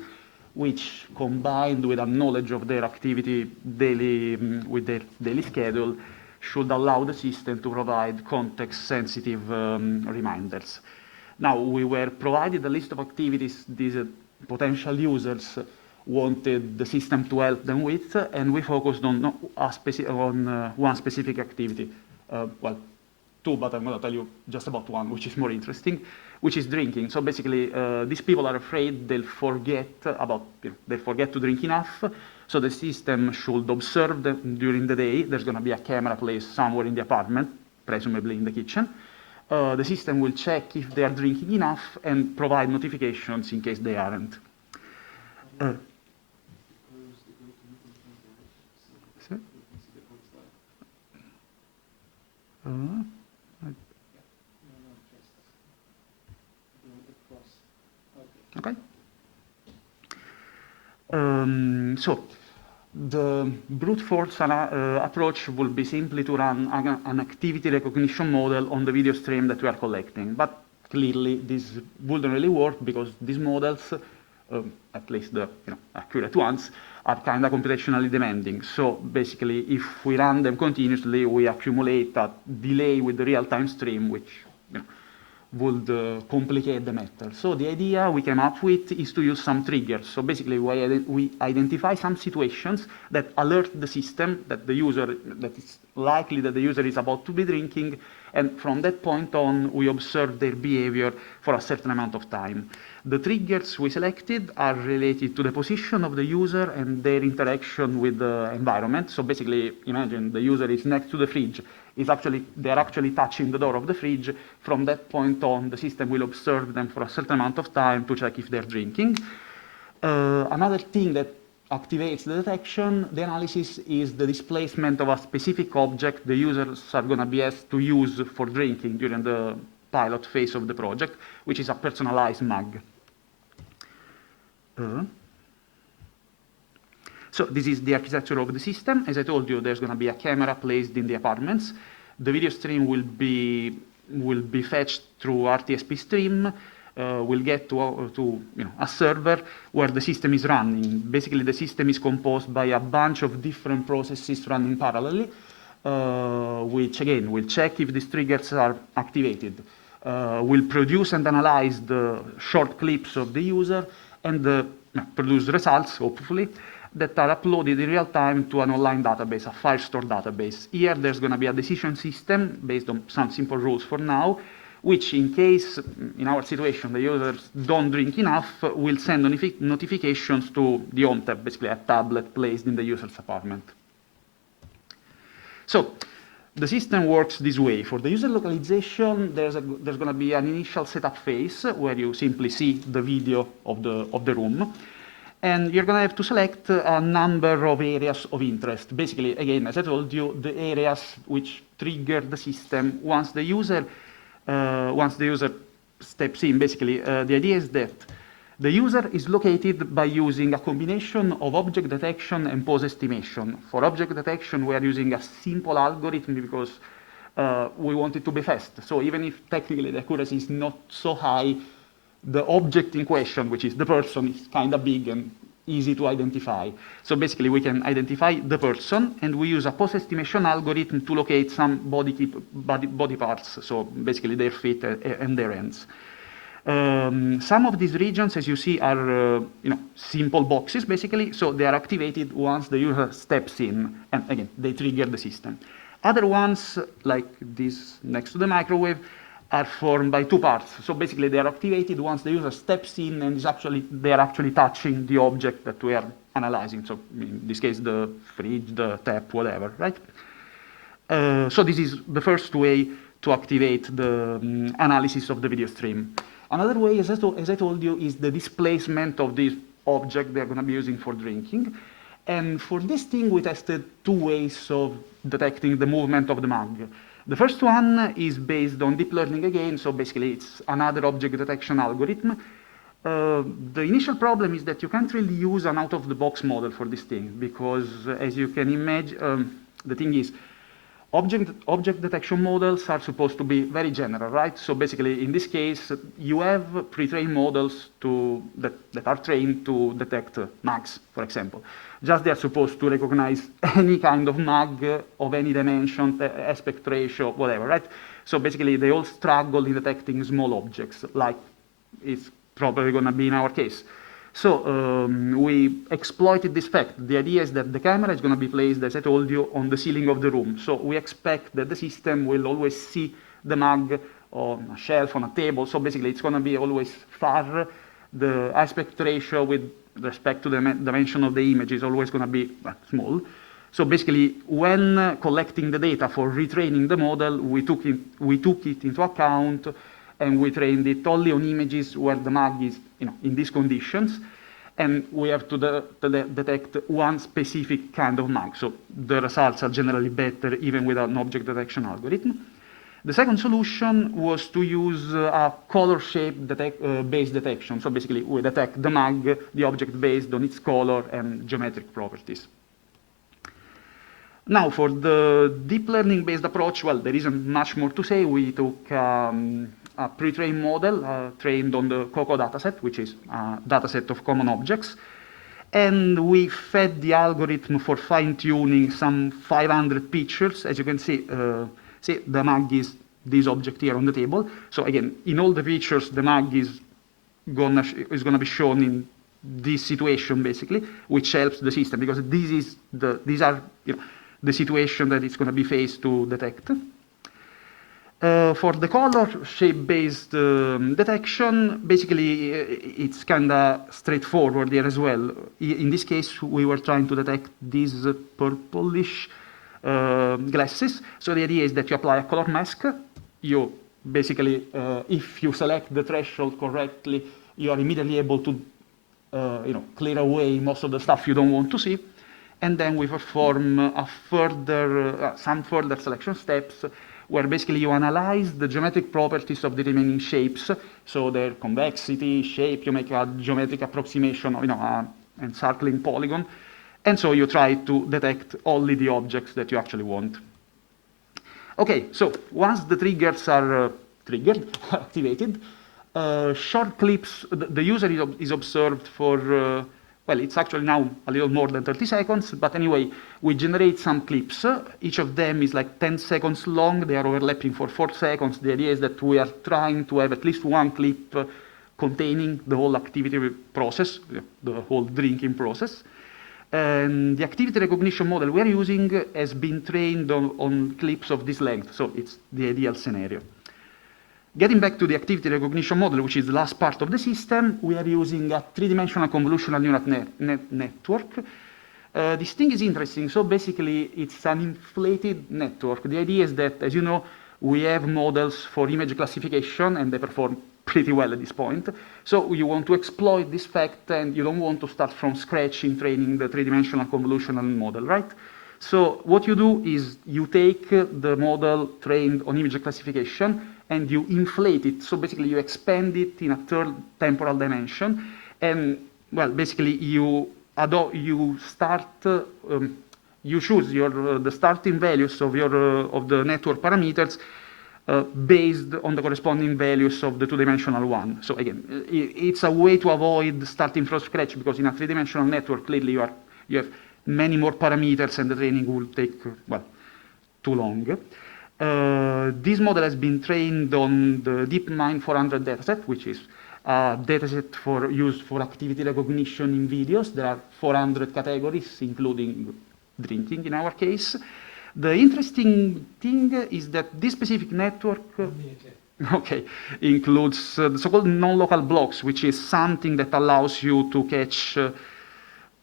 which combined with a knowledge of their activity daily, with their daily schedule, should allow the system to provide context-sensitive reminders. Now, we were provided a list of activities these potential users wanted the system to help them with, and we focused on one specific activity. Well, two, but I'm going to tell you just about one, which is more interesting, which is drinking. So basically, these people are afraid they'll forget to drink enough, so the system should observe them during the day. There's going to be a camera placed somewhere in the apartment, presumably in the kitchen. The system will check if they are drinking enough and provide notifications in case they aren't. Okay. So the brute force approach will be simply to run an activity recognition model on the video stream that we are collecting. But clearly, this wouldn't really work because these models, at least the accurate ones, are kind of computationally demanding. So basically, if we run them continuously, we accumulate a delay with the real-time stream, which would complicate the matter. So the idea we came up with is to use some triggers. So basically, we identify some situations that alert the system that it's likely that the user is about to be drinking, and from that point on, we observe their behavior for a certain amount of time. The triggers we selected are related to the position of the user and their interaction with the environment. So basically, imagine the user is next to the fridge. They're actually touching the door of the fridge. From that point on, the system will observe them for a certain amount of time to check if they're drinking. Another thing that activates the detection, the analysis, is the displacement of a specific object the users are going to be asked to use for drinking during the pilot phase of the project, which is a personalized mug. So this is the architecture of the system. As I told you, there's going to be a camera placed in the apartments. The video stream will be fetched through RTSP stream. We'll get to a server where the system is running. Basically, the system is composed by a bunch of different processes running parallelly, which again will check if these triggers are activated. Will produce and analyze the short clips of the user and produce results, hopefully, that are uploaded in real time to an online database, a file store database. Here, there's going to be a decision system based on some simple rules for now, which in case, in our situation, the users don't drink enough, will send notifications to the home tab, basically a tablet placed in the user's apartment. So the system works this way. For the user localization, there's going to be an initial setup phase where you simply see the video of the room. And you're going to have to select a number of areas of interest. Basically, again, as I told you, the areas which trigger the system once the user steps in. Basically, the idea is that the user is located by using a combination of object detection and pose estimation. For object detection, we are using a simple algorithm because we want it to be fast. So even if technically the accuracy is not so high, the object in question, which is the person, is kind of big and easy to identify. So basically we can identify the person, and we use a post-estimation algorithm to locate some body parts, so basically their feet and their hands. Some of these regions, as you see, are simple boxes basically, so they are activated once the user steps in, and again, they trigger the system. Other ones, like this next to the microwave, are formed by two parts. So basically they are activated once the user steps in and they are actually touching the object that we are analyzing. So in this case, the fridge, the tap, whatever, right? So this is the first way to activate the analysis of the video stream. Another way, as I told you, is the displacement of this object they're going to be using for drinking. And for this thing, we tested two ways of detecting the movement of the mug. The first one is based on deep learning again, so basically it's another object detection algorithm. The initial problem is that you can't really use an out-of-the-box model for this thing, because as you can imagine, the thing is, object detection models are supposed to be very general, right? So basically, in this case, you have pre-trained models that are trained to detect mugs, for example. Just they are supposed to recognize any kind of mug of any dimension, aspect ratio, whatever, right? So basically, they all struggle in detecting small objects, like it's probably going to be in our case. So we exploited this fact. The idea is that the camera is going to be placed, as I told you, on the ceiling of the room. So we expect that the system will always see the mug on a shelf, on a table. So basically, it's going to be always far. The aspect ratio with respect to the dimension of the image is always going to be small. So basically, when collecting the data for retraining the model, we took it into account, and we trained it only on images where the mug is in these conditions, and we have to detect one specific kind of mug. So the results are generally better even without an object detection algorithm. The second solution was to use a color shape based detection. So basically, we detect the mug, the object based on its color and geometric properties. Now, for the deep learning based approach, well, there isn't much more to say. We took a pre-trained model trained on the COCO dataset, which is a dataset of common objects. And we fed the algorithm for fine-tuning some 500 pictures. As you can see, the mug is this object here on the table. So again, in all the pictures, the mug is gonna be shown in this situation, basically, which helps the system, because these are the situation that it's going to be faced to detect. For the color shape-based detection, basically it's kind of straightforward here as well. In this case, we were trying to detect these purplish glasses. So the idea is that you apply a color mask. You basically, if you select the threshold correctly, you are immediately able to clear away most of the stuff you don't want to see. And then we perform some further selection steps where basically you analyze the geometric properties of the remaining shapes, so their convexity, shape, you make a geometric approximation, encircling polygon, and so you try to detect only the objects that you actually want. Okay, so once the triggers are activated, short clips, the user is observed for well, it's actually now a little more than 30 seconds, but anyway, we generate some clips. Each of them is like 10 seconds long. They are overlapping for 4 seconds. The idea is that we are trying to have at least one clip containing the whole activity process, the whole drinking process. And the activity recognition model we are using has been trained on clips of this length, so it's the ideal scenario. Getting back to the activity recognition model, which is the last part of the system, we are using a three-dimensional convolutional neural network. This thing is interesting. So basically, it's an inflated network. The idea is that, as you know, we have models for image classification, and they perform pretty well at this point. So you want to exploit this fact, and you don't want to start from scratch in training the three-dimensional convolutional model, right? So what you do is you take the model trained on image classification, and you inflate it. So basically, you expand it in a third temporal dimension, and well, basically you choose the starting values of the network parameters based on the corresponding values of the two-dimensional one. So again, it's a way to avoid starting from scratch, because in a three-dimensional network, clearly you have many more parameters and the training will take, well, too long. This model has been trained on the DeepMind 400 dataset, which is a dataset used for activity recognition in videos. There are 400 categories, including drinking in our case. The interesting thing is that this specific network includes the so-called non-local blocks, which is something that allows you to catch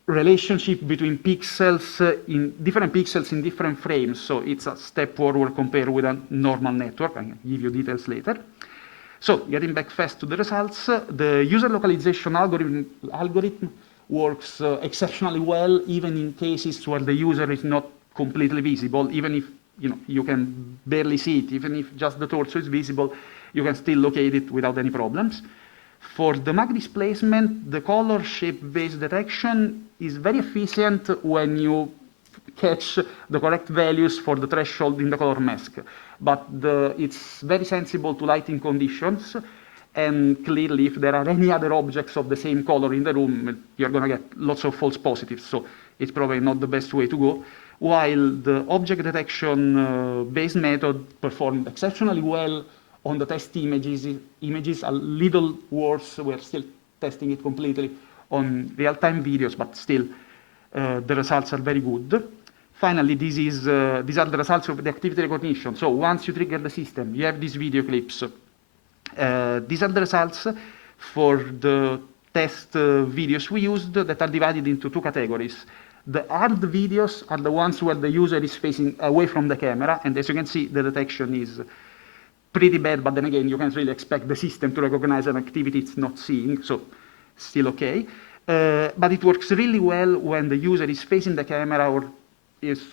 relationship between pixels in different pixels in different frames. So it's a step forward compared with a normal network. I can give you details later. So getting back fast to the results, the user localization algorithm works exceptionally well, even in cases where the user is not completely visible. Even if you can barely see it, even if just the torso is visible, you can still locate it without any problems. For the MAC displacement, the color shape-based detection is very efficient when you catch the correct values for the threshold in the color mask. But it's very sensible to lighting conditions, and clearly if there are any other objects of the same color in the room, you're going to get lots of false positives, so it's probably not the best way to go. While the object detection based method performed exceptionally well on the test images a little worse. We're still testing it completely on real-time videos, but still the results are very good. Finally, these are the results of the activity recognition. So once you trigger the system, you have these video clips. These are the results for the test videos we used that are divided into two categories. The hard videos are the ones where the user is facing away from the camera, and as you can see, the detection is pretty bad, but then again, you can't really expect the system to recognize an activity it's not seeing, so still okay. But it works really well when the user is facing the camera or is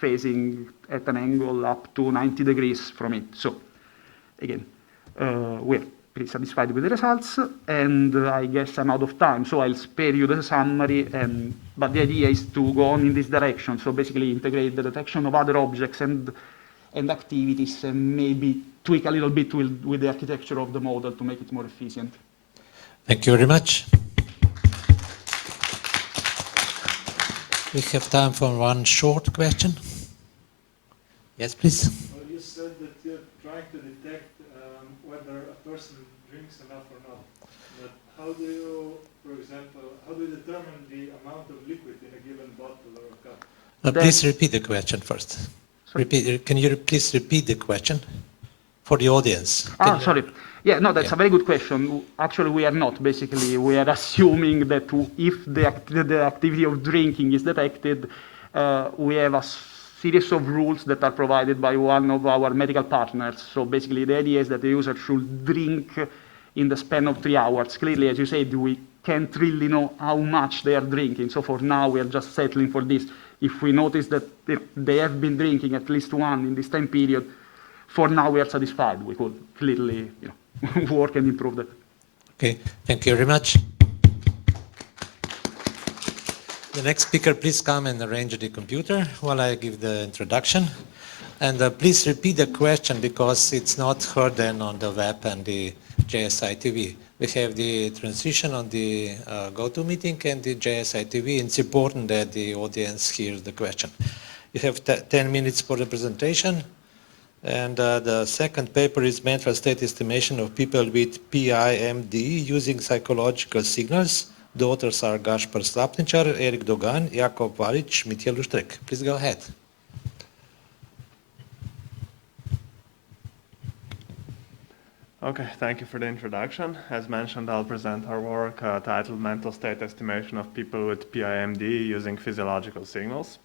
facing at an angle up to 90 degrees from it. So again, we're pretty satisfied with the results, and I guess I'm out of time, so I'll spare you the summary, but the idea is to go on in this direction, so basically integrate the detection of other objects and activities, and maybe tweak a little bit with the architecture of the model to make it more efficient. Thank you very much. We have time for one short question. Yes, please. Well, you said that you're trying to detect whether a person drinks enough or not. But how do you, for example, how do you determine the amount of liquid in a given bottle or a cup? Please repeat the question first. Can you please repeat the question for the audience? Sorry. Yeah, no, that's a very good question. Actually, we are not. Basically, we are assuming that if the activity of drinking is detected, we have a series of rules that are provided by one of our medical partners. So basically, the idea is that the user should drink in the span of 3 hours. Clearly, as you said, we can't really know how much they are drinking. So for now, we are just settling for this. If we notice that they have been drinking at least one in this time period, for now we are satisfied. We could clearly work and improve that. Okay, thank you very much. The next speaker, please come and arrange the computer while I give the introduction. And please repeat the question because it's not heard then on the web and the JSI TV. We have the transition on the GoToMeeting and the JSI TV. It's important that the audience hears the question. You have 10 minutes for the presentation. And the second paper is mental state estimation of people with Pimd using psychological signals. The authors are Gašpar Slapničar, Erik Dogan, Jakov Valič, Mitja Luštrek. Please go ahead. Okay, thank you for the introduction. As mentioned, I'll present our work titled Mental State Estimation of People with Pimd using Physiological Signals.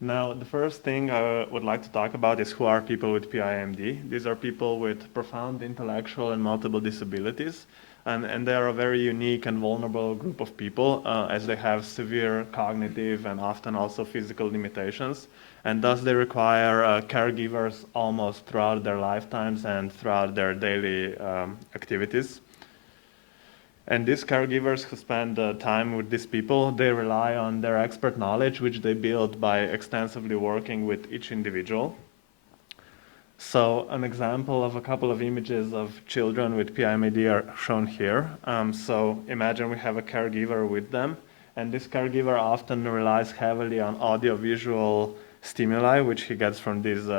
Now, the first thing I would like to talk about is who are people with Pimd. These are people with profound intellectual and multiple disabilities, and they are a very unique and vulnerable group of people as they have severe cognitive and often also physical limitations, and thus they require caregivers almost throughout their lifetimes and throughout their daily activities. And these caregivers who spend time with these people, they rely on their expert knowledge, which they build by extensively working with each individual. So an example of a couple of images of children with PIMD are shown here. So imagine we have a caregiver with them, and this caregiver often relies heavily on audio-visual stimuli, which he gets from these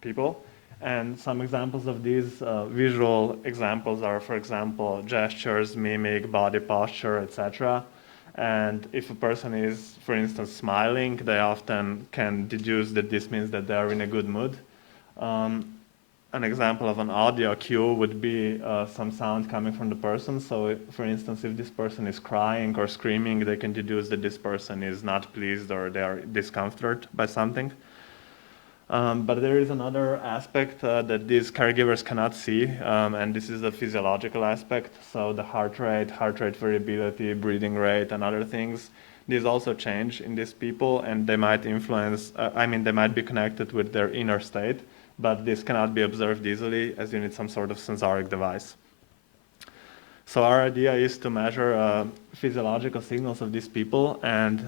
people. And some examples of these visual examples are, for example, gestures, mimic, body posture, etc. And if a person is, for instance, smiling, they often can deduce that this means that they are in a good mood. An example of an audio cue would be some sound coming from the person. So, for instance, if this person is crying or screaming, they can deduce that this person is not pleased or they are discomforted by something. But there is another aspect that these caregivers cannot see, and this is a physiological aspect. So the heart rate variability, breathing rate, and other things. These also change in these people, and they might influence, they might be connected with their inner state, but this cannot be observed easily as you need some sort of sensoric device. So our idea is to measure physiological signals of these people, and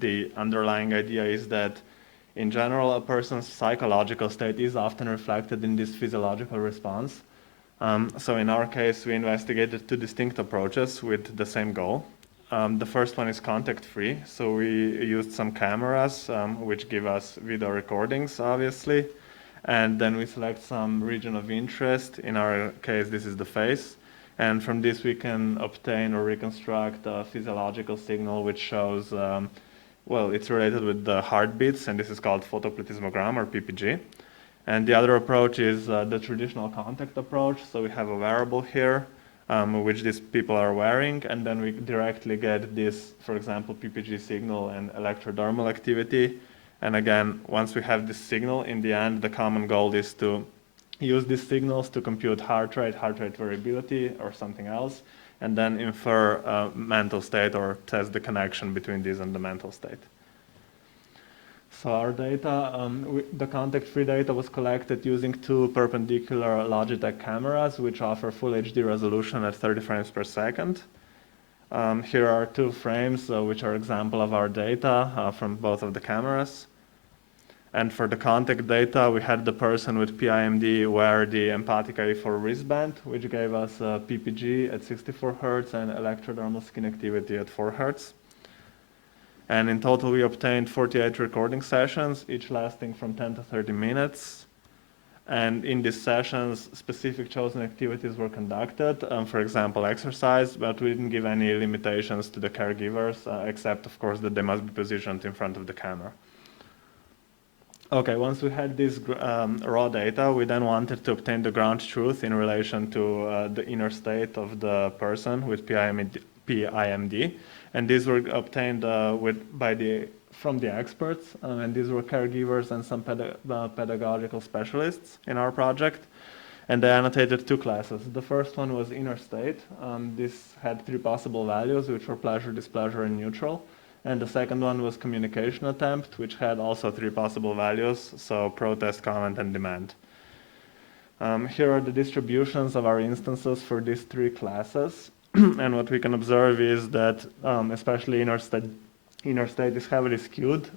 the underlying idea is that in general, a person's psychological state is often reflected in this physiological response. So in our case, we investigated two distinct approaches with the same goal. The first one is contact-free. So we used some cameras, which give us video recordings, obviously. And then we select some region of interest. In our case, this is the face. And from this, we can obtain or reconstruct a physiological signal which shows well, it's related with the heartbeats, and this is called photoplethysmogram or PPG. And the other approach is the traditional contact approach. So we have a wearable here, which these people are wearing, and then we directly get this, for example, PPG signal and electrodermal activity. And again, once we have this signal, in the end, the common goal is to use these signals to compute heart rate variability, or something else, and then infer mental state or test the connection between these and the mental state. So our data, the contact-free data was collected using two perpendicular Logitech cameras, which offer full HD resolution at 30 frames per second. Here are two frames, which are example of our data from both of the cameras. And for the contact data, we had the person with PIMD wear the empathic A4 wristband, which gave us PPG at 64 Hz and electrodermal skin activity at 4 Hz. And in total, we obtained 48 recording sessions, each lasting from 10 to 30 minutes. And in these sessions, specific chosen activities were conducted, for example, exercise, but we didn't give any limitations to the caregivers, except, of course, that they must be positioned in front of the camera. Okay, once we had this raw data, we then wanted to obtain the ground truth in relation to the inner state of the person with PIMD. And these were obtained from the experts, and these were caregivers and some pedagogical specialists in our project. And they annotated two classes. The first one was inner state. This had three possible values, which were pleasure, displeasure, and neutral. And the second one was communication attempt, which had also three possible values, so protest, comment, and demand. Here are the distributions of our instances for these three classes. And what we can observe is that especially inner state is heavily skewed,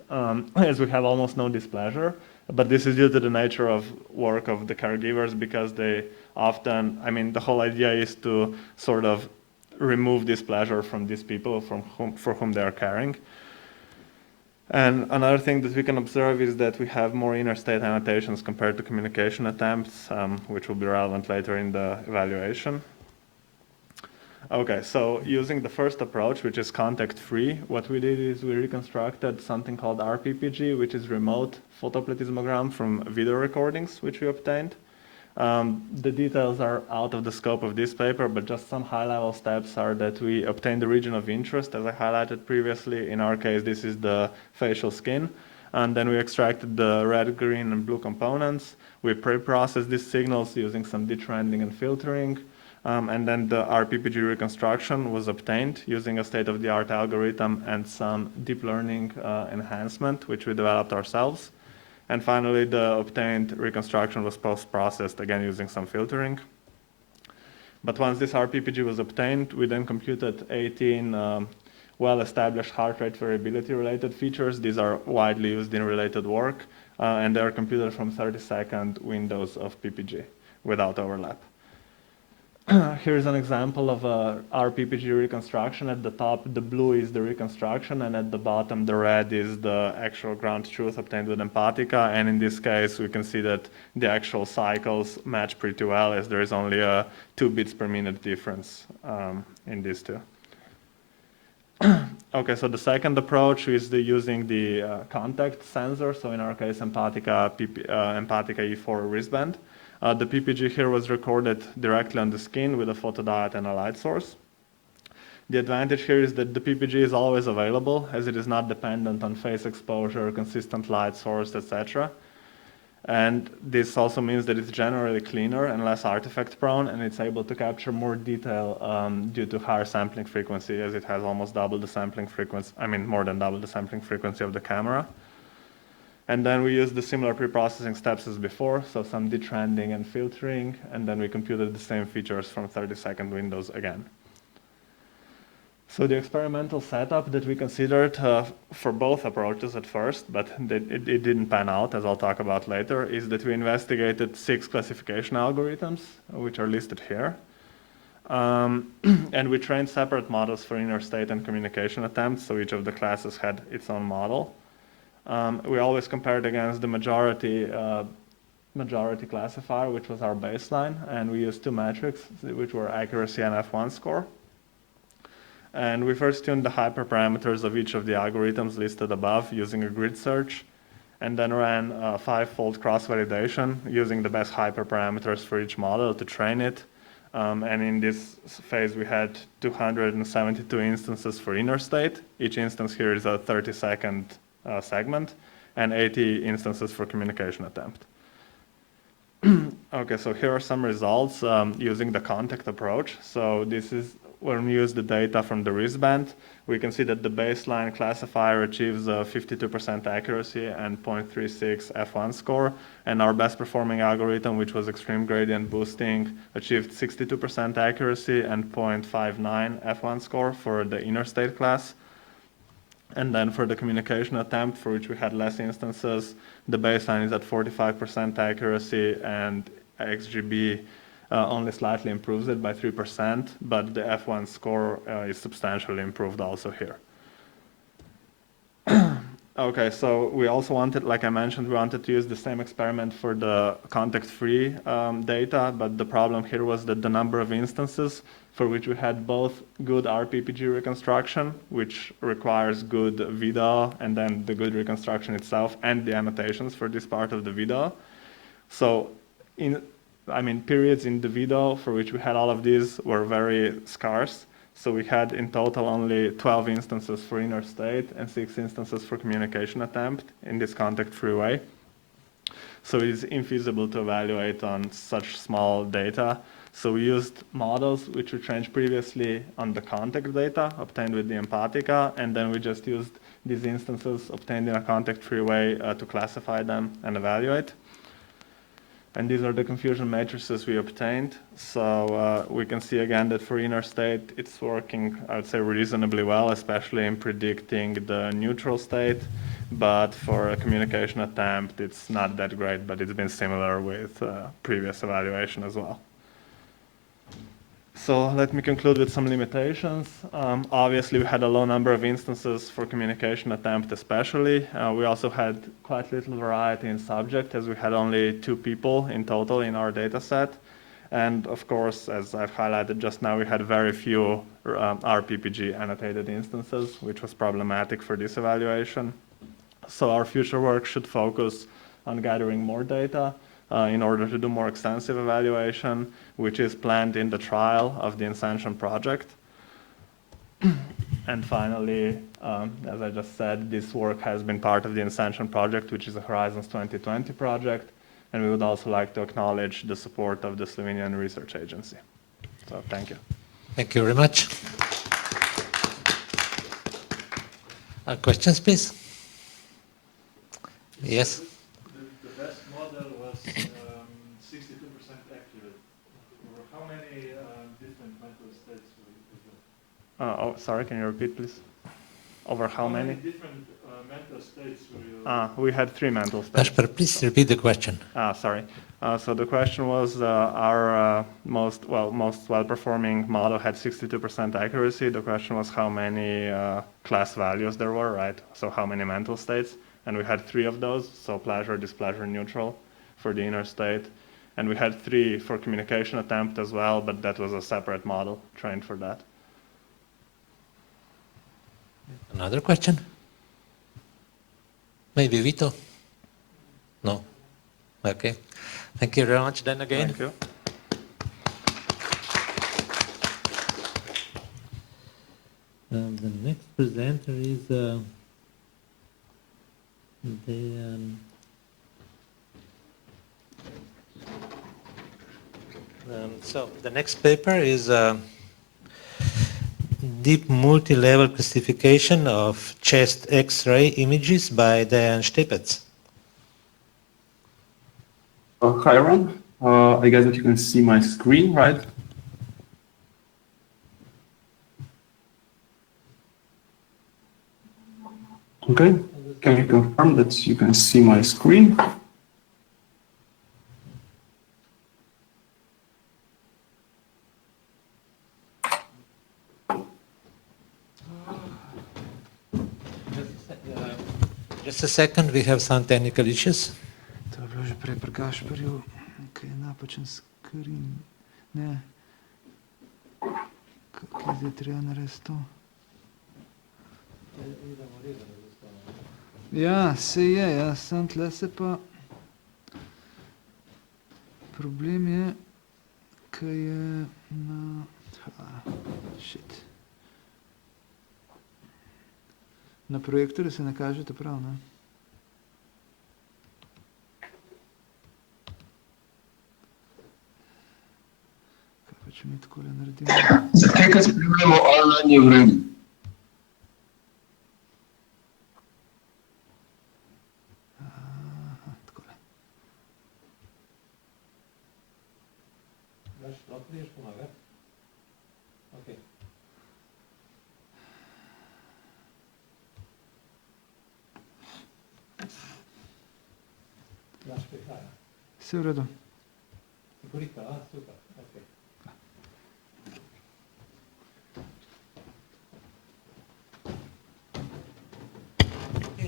as we have almost no displeasure. But this is due to the nature of work of the caregivers, because they often, the whole idea is to sort of remove displeasure from these people for whom they are caring. And another thing that we can observe is that we have more inner state annotations compared to communication attempts, which will be relevant later in the evaluation. Okay, so using the first approach, which is contact-free, what we did is we reconstructed something called RPPG, which is remote photoplethysmogram from video recordings, which we obtained. The details are out of the scope of this paper, but just some high-level steps are that we obtained the region of interest, as I highlighted previously. In our case, this is the facial skin. And then we extracted the red, green, and blue components. We pre-processed these signals using some detrending and filtering. And then the RPPG reconstruction was obtained using a state-of-the-art algorithm and some deep learning enhancement, which we developed ourselves. And finally, the obtained reconstruction was post-processed, again using some filtering. But once this RPPG was obtained, we then computed 18 well-established heart rate variability-related features. These are widely used in related work. and they are computed from 30-second windows of PPG without overlap. Here's an example of our PPG reconstruction. At the top, the blue is the reconstruction, and at the bottom, the red is the actual ground truth obtained with Empatica. And in this case, we can see that the actual cycles match pretty well, as there is only a 2 bits per minute difference in these two. Okay, so the second approach is using the contact sensor. So in our case, Empatica E4 wristband. The PPG here was recorded directly on the skin with a photodiode and a light source. The advantage here is that the PPG is always available, as it is not dependent on phase exposure, consistent light source, etc. And this also means that it's generally cleaner and less artifact prone, and it's able to capture more detail due to higher sampling frequency, as it has almost double the sampling frequency, more than double the sampling frequency of the camera. And then we used the similar pre-processing steps as before, so some detrending and filtering, and then we computed the same features from 30-second windows again. So the experimental setup that we considered for both approaches at first, but it didn't pan out, as I'll talk about later, is that we investigated 6 classification algorithms, which are listed here. And we trained separate models for inner state and communication attempts, so each of the classes had its own model. We always compared against the majority classifier, which was our baseline, and we used 2 metrics, which were accuracy and F1 score. And we first tuned the hyperparameters of each of the algorithms listed above using a grid search, and then ran a 5-fold cross-validation using the best hyperparameters for each model to train it. And in this phase, we had 272 instances for inner state. Each instance here is a 30-second segment, and 80 instances for communication attempt. Okay, so here are some results using the contact approach. So this is when we use the data from the wristband. We can see that the baseline classifier achieves a 52% accuracy and 0.36 F1 score, and our best performing algorithm, which was extreme gradient boosting, achieved 62% accuracy and 0.59 F1 score for the inner state class. And then for the communication attempt, for which we had less instances, the baseline is at 45% accuracy, and XGB only slightly improves it by 3%, but the F1 score is substantially improved also here. Okay, so we also wanted, like I mentioned, we wanted to use the same experiment for the contact-free data, but the problem here was that the number of instances for which we had both good RPPG reconstruction, which requires good video, and then the good reconstruction itself, and the annotations for this part of the video. So periods in the video for which we had all of these were very scarce. So we had in total only 12 instances for inner state and 6 instances for communication attempt in this contact-free way. So it is infeasible to evaluate on such small data. So we used models which we trained previously on the contact data obtained with the Empatica, and then we just used these instances obtained in a contact-free way to classify them and evaluate. And these are the confusion matrices we obtained. So we can see again that for inner state, it's working, I would say, reasonably well, especially in predicting the neutral state. But for a communication attempt, it's not that great, but it's been similar with previous evaluation as well. So let me conclude with some limitations. Obviously, we had a low number of instances for communication attempt especially. We also had quite little variety in subject, as we had only 2 people in total in our data set. And of course, as I've highlighted just now, we had very few RPPG annotated instances, which was problematic for this evaluation. So our future work should focus on gathering more data in order to do more extensive evaluation, which is planned in the trial of the Incension project. And finally, as I just said, this work has been part of the Incension project, which is a Horizons 2020 project, and we would also like to acknowledge the support of the Slovenian Research Agency. So thank you. Thank you very much. Questions, please? Yes? The best model was 62% accurate. How many different mental states were you? Sorry, can you repeat, please? Over how many? Different We had 3 mental states. Kasper, please repeat the question. Sorry. So the question was, our most well-performing model had 62% accuracy. The question was how many class values there were, right? So how many mental states? And we had 3 of those, so pleasure, displeasure, neutral for the inner state. And we had 3 for communication attempt as well, but that was a separate model trained for that. Another question? Maybe Vito? No? Okay. Thank you very much then again. Thank you. The next presenter is so the next paper is deep multi-level classification of chest X-ray images by Dejan Štepec. Hi everyone. I guess that you can see my screen, right? Okay. Can you confirm that you can see my screen? Just a second, we have some technical issues. To je bilo že prej pri Gašperju, kaj je napačen screen. Ne. Kaj zdaj treba narediti to? Ja, se je, ja, sem tle se pa... Problem je, kaj je na... Shit. Na projektorju se ne kažete prav, ne? Kaj pa če mi takole naredimo? Zakaj, kad spremljamo online je v redu? Aha, takole. Vse v redu.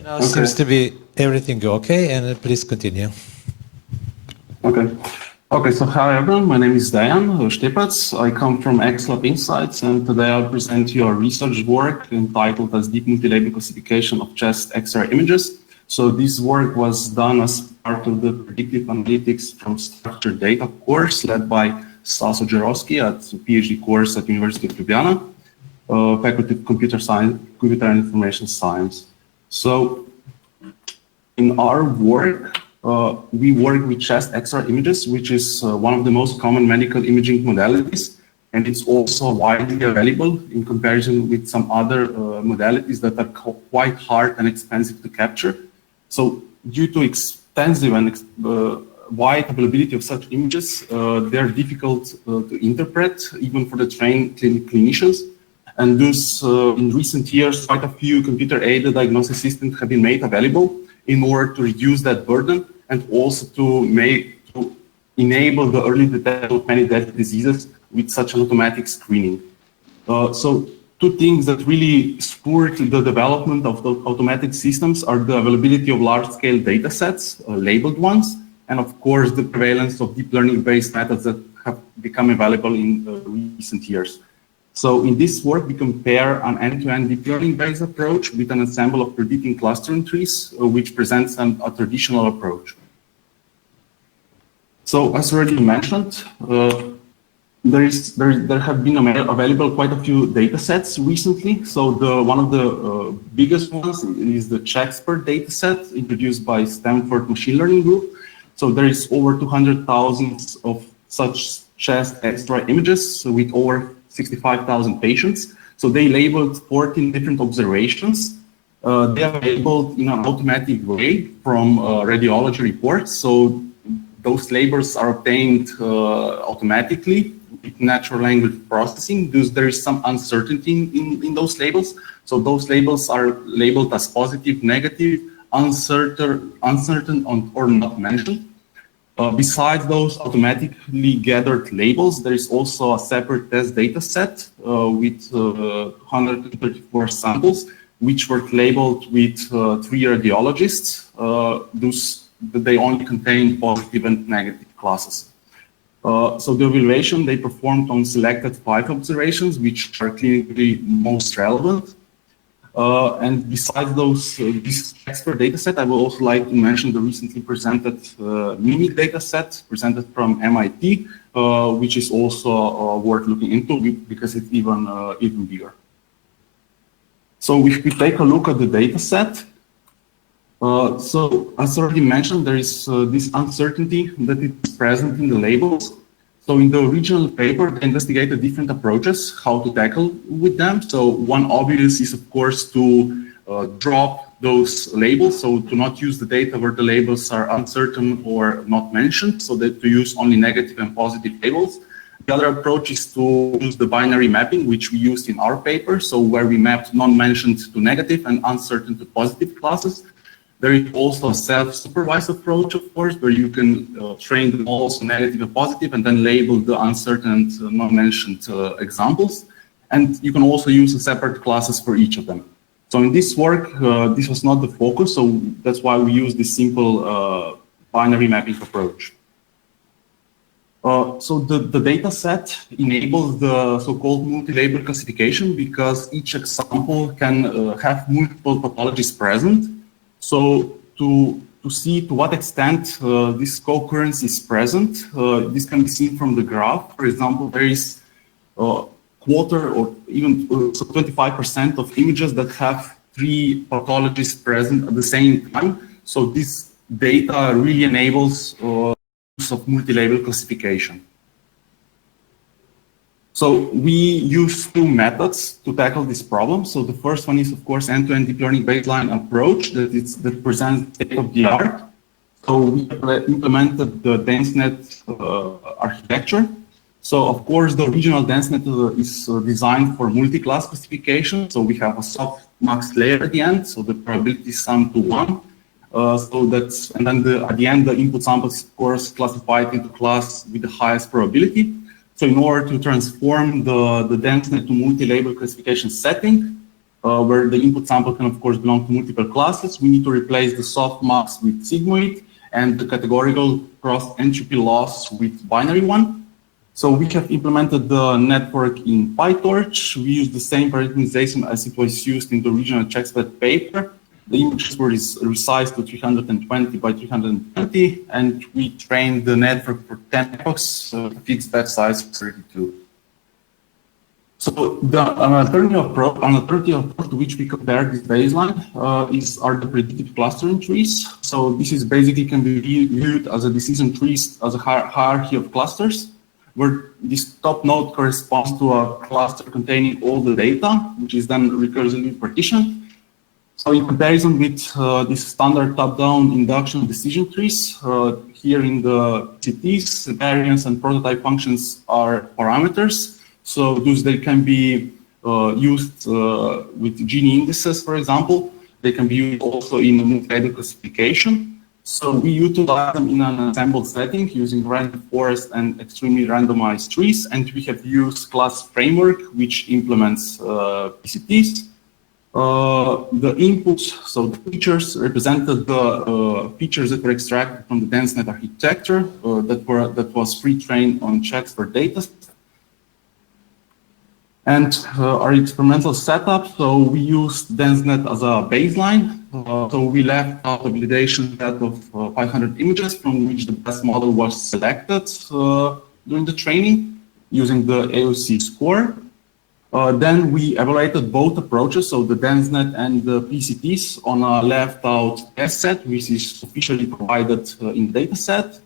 Now seems to be everything okay, and please continue. Okay. Okay, so hi everyone, my name is Dejan Štepec. I come from XLab Insights, and today I'll present you our research work entitled as Deep Multi-Label Classification of Chest X-ray Images. So this work was done as part of the Predictive Analytics from Structured Data course led by Stas Ojerovski at a PhD course at University of Ljubljana, Faculty of Computer Science, Computer and Information Science. So in our work, we work with chest X-ray images, which is one of the most common medical imaging modalities, and it's also widely available in comparison with some other modalities that are quite hard and expensive to capture. So due to extensive and wide availability of such images, they're difficult to interpret, even for the trained clinicians. And thus, in recent years, quite a few computer-aided diagnosis systems have been made available in order to reduce that burden and also to enable the early detection of many deadly diseases with such an automatic screening. So two things that really spurred the development of the automatic systems are the availability of large-scale data sets, labeled ones, and of course the prevalence of deep learning-based methods that have become available in recent years. So in this work, we compare an end-to-end deep learning-based approach with an ensemble of predicting clustering trees, which presents a traditional approach. So as already mentioned, there have been available quite a few data sets recently. So one of the biggest ones is the CheckSpert data set introduced by Stanford Machine Learning Group. So there is over 200,000 of such chest X-ray images with over 65,000 patients. So they labeled 14 different observations. They are labeled in an automatic way from radiology reports. So those labels are obtained automatically with natural language processing, because there is some uncertainty in those labels. So those labels are labeled as positive, negative, uncertain or not mentioned. Besides those automatically gathered labels, there is also a separate test data set with 134 samples, which were labeled with 3 radiologists. They only contain positive and negative classes. So the evaluation they performed on selected 5 observations, which are clinically most relevant. And besides this expert data set, I would also like to mention the recently presented MIMIC data set presented from MIT, which is also worth looking into because it's even bigger. So if we take a look at the data set, so as already mentioned, there is this uncertainty that is present in the labels. So in the original paper, they investigated different approaches, how to tackle with them. So one obvious is, of course, to drop those labels, so to not use the data where the labels are uncertain or not mentioned, so that to use only negative and positive labels. The other approach is to use the binary mapping, which we used in our paper, so where we mapped non-mentioned to negative and uncertain to positive classes. There is also a self-supervised approach, of course, where you can train the models negative and positive and then label the uncertain and non-mentioned examples. And you can also use separate classes for each of them. So in this work, this was not the focus, so that's why we use this simple binary mapping approach. So the data set enables the so-called multi-label classification because each example can have multiple pathologies present. So to see to what extent this co-occurrence is present, this can be seen from the graph. For example, there is quarter or even 25% of images that have 3 pathologies present at the same time. So this data really enables use of multi-label classification. So we use 2 methods to tackle this problem. So the first one is, of course, end-to-end deep learning baseline approach that presents state-of-the-art. So we implemented the DenseNet architecture. So of course, the original DenseNet is designed for multi-class classification. So we have a softmax layer at the end. So the probability is summed to 1. And then at the end, the input sample is, of course, classified into class with the highest probability. So in order to transform the DenseNet to multi-label classification setting, where the input sample can, of course, belong to multiple classes, we need to replace the softmax with sigmoid and the categorical cross-entropy loss with binary one. So we have implemented the network in PyTorch. We use the same parameterization as it was used in the original checkspad paper. The images were resized to 320 by 320, and we trained the network for 10 epochs, fixed batch size 32. So an alternative approach to which we compare this baseline are the predictive clustering trees. So this is basically can be viewed as a decision trees as a hierarchy of clusters, where this top node corresponds to a cluster containing all the data, which is then recursively partitioned. So in comparison with this standard top-down induction decision trees, here in the CTs, variance and prototype functions are parameters. So those they can be used with Gini indices, for example. They can be used also in multi-label classification. So we utilize them in an assembled setting using random forest and extremely randomized trees. And we have used class framework, which implements PCTs. The inputs, so the features represented the features that were extracted from the DenseNet architecture that was pre-trained on checks for data. And our experimental setup, so we used DenseNet as a baseline. So we left out a validation set of 500 images from which the best model was selected during the training using the AOC score. Then we evaluated both approaches, so the DenseNet and the PCTs on a left-out test set, which is officially provided in the dataset.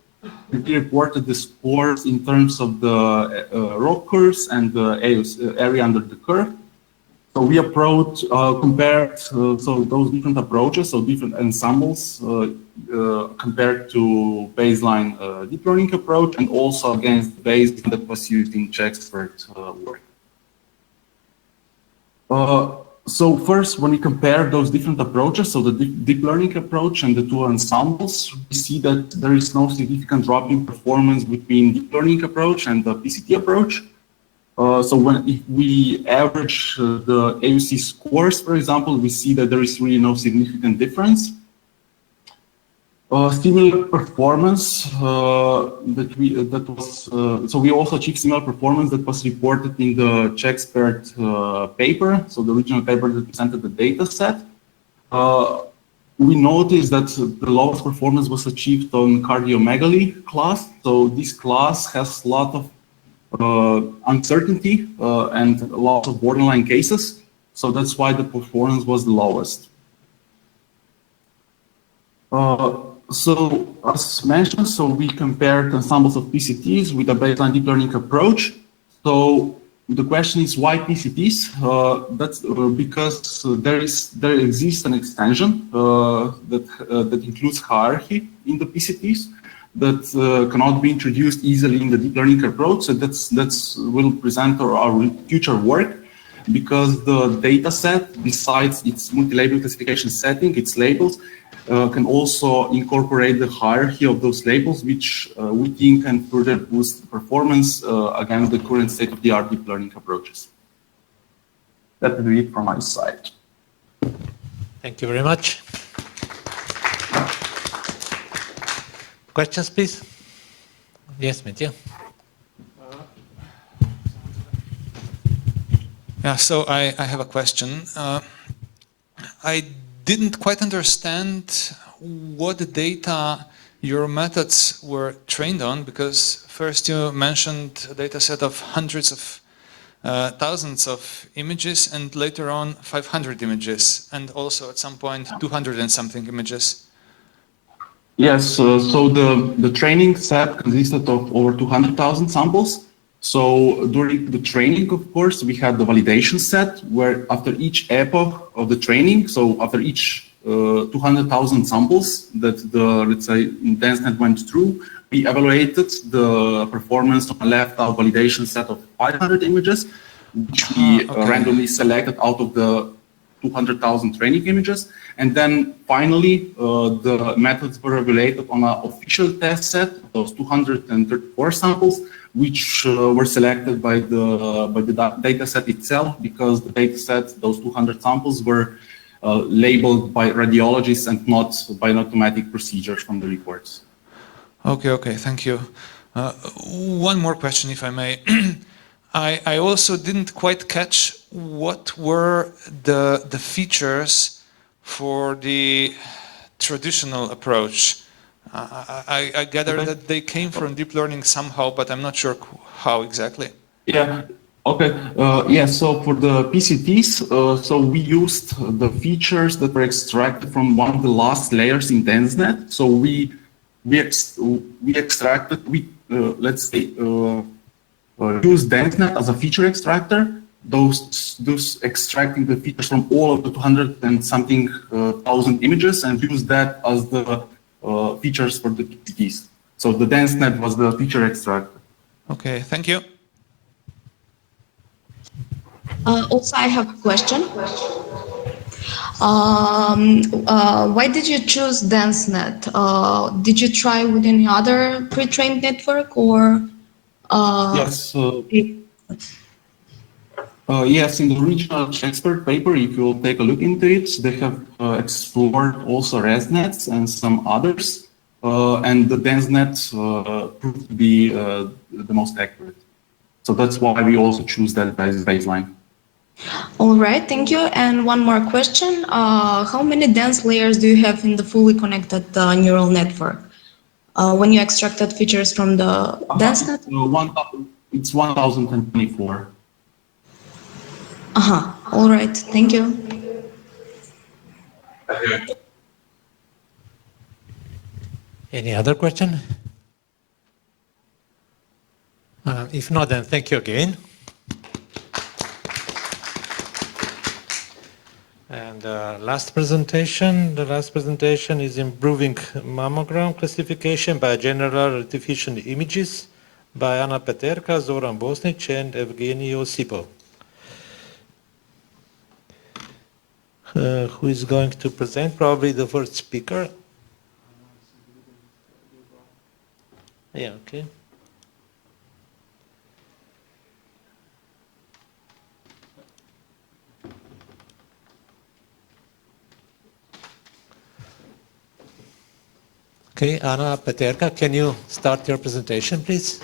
We reported the scores in terms of the ROC curves and the area under the curve. So we compared so those different approaches, so different ensembles compared to baseline deep learning approach, and also against the baseline that was used in Czechspert work. So first, when we compare those different approaches, so the deep learning approach and the two ensembles, we see that there is no significant drop in performance between deep learning approach and the PCT approach. So if we average the AUC scores, for example, we see that there is really no significant difference. Similar performance so we also achieved similar performance that was reported in the Czechspert paper, so the original paper that presented the data set. We noticed that the lowest performance was achieved on cardiomegaly class. So this class has a lot of uncertainty and a lot of borderline cases. So that's why the performance was the lowest. So as mentioned, so we compared ensembles of PCTs with a baseline deep learning approach. So the question is why PCTs? That's because there exists an extension that includes hierarchy in the PCTs that cannot be introduced easily in the deep learning approach. So that's will present our future work, because the data set, besides its multi-label classification setting, its labels, can also incorporate the hierarchy of those labels, which we think can further boost performance against the current state-of-the-art deep learning approaches. That would be it from my side. Thank you very much. Questions, please? Yes, Mitya. Yeah, so I have a question. I didn't quite understand what data your methods were trained on, because first you mentioned a data set of hundreds of thousands of images, and later on 500 images, and also at some point 200 and something images. Yes, so the training set consisted of over 200,000 samples. So during the training, of course, we had the validation set, where after each epoch of the training, so after each 200,000 samples that the, let's say, DenseNet went through, we evaluated the performance on a left-out validation set of 500 images, which we randomly selected out of the 200,000 training images. And then finally, the methods were evaluated on an official test set, those 234 samples, which were selected by the data set itself, because the data set, those 200 samples, were labeled by radiologists and not by an automatic procedures from the reports. Okay, thank you. One more question, if I may. I also didn't quite catch what were the features for the traditional approach. I gather that they came from deep learning somehow, but I'm not sure how exactly. Yeah. Okay. So for the PCTs, so we used the features that were extracted from one of the last layers in DenseNet. So we extracted, let's say, use DenseNet as a feature extractor. Those extracting the features from all of the 200 and something thousand images, and use that as the features for the PCTs. So the DenseNet was the feature extractor. Okay, thank you. Also, I have a question. Why did you choose DenseNet? Did you try with any other pre-trained network, or? Yes. Yes, in the original expert paper, if you'll take a look into it, they have explored also ResNets and some others, and the DenseNet proved to be the most accurate. So that's why we also choose that as baseline. All right, thank you. And one more question. How many dense layers do you have in the fully connected neural network? When you extracted features from the DenseNet? It's 1024. All right, thank you. Any other question? If not, then thank you again. And last presentation, the last presentation is improving mammogram classification by general artificial images by Anna Peterka, Zoran Bosnic, and Evgeny Osipo. Who is going to present? Probably the first speaker. Yeah, okay. Okay, Anna Peterka, can you start your presentation, please?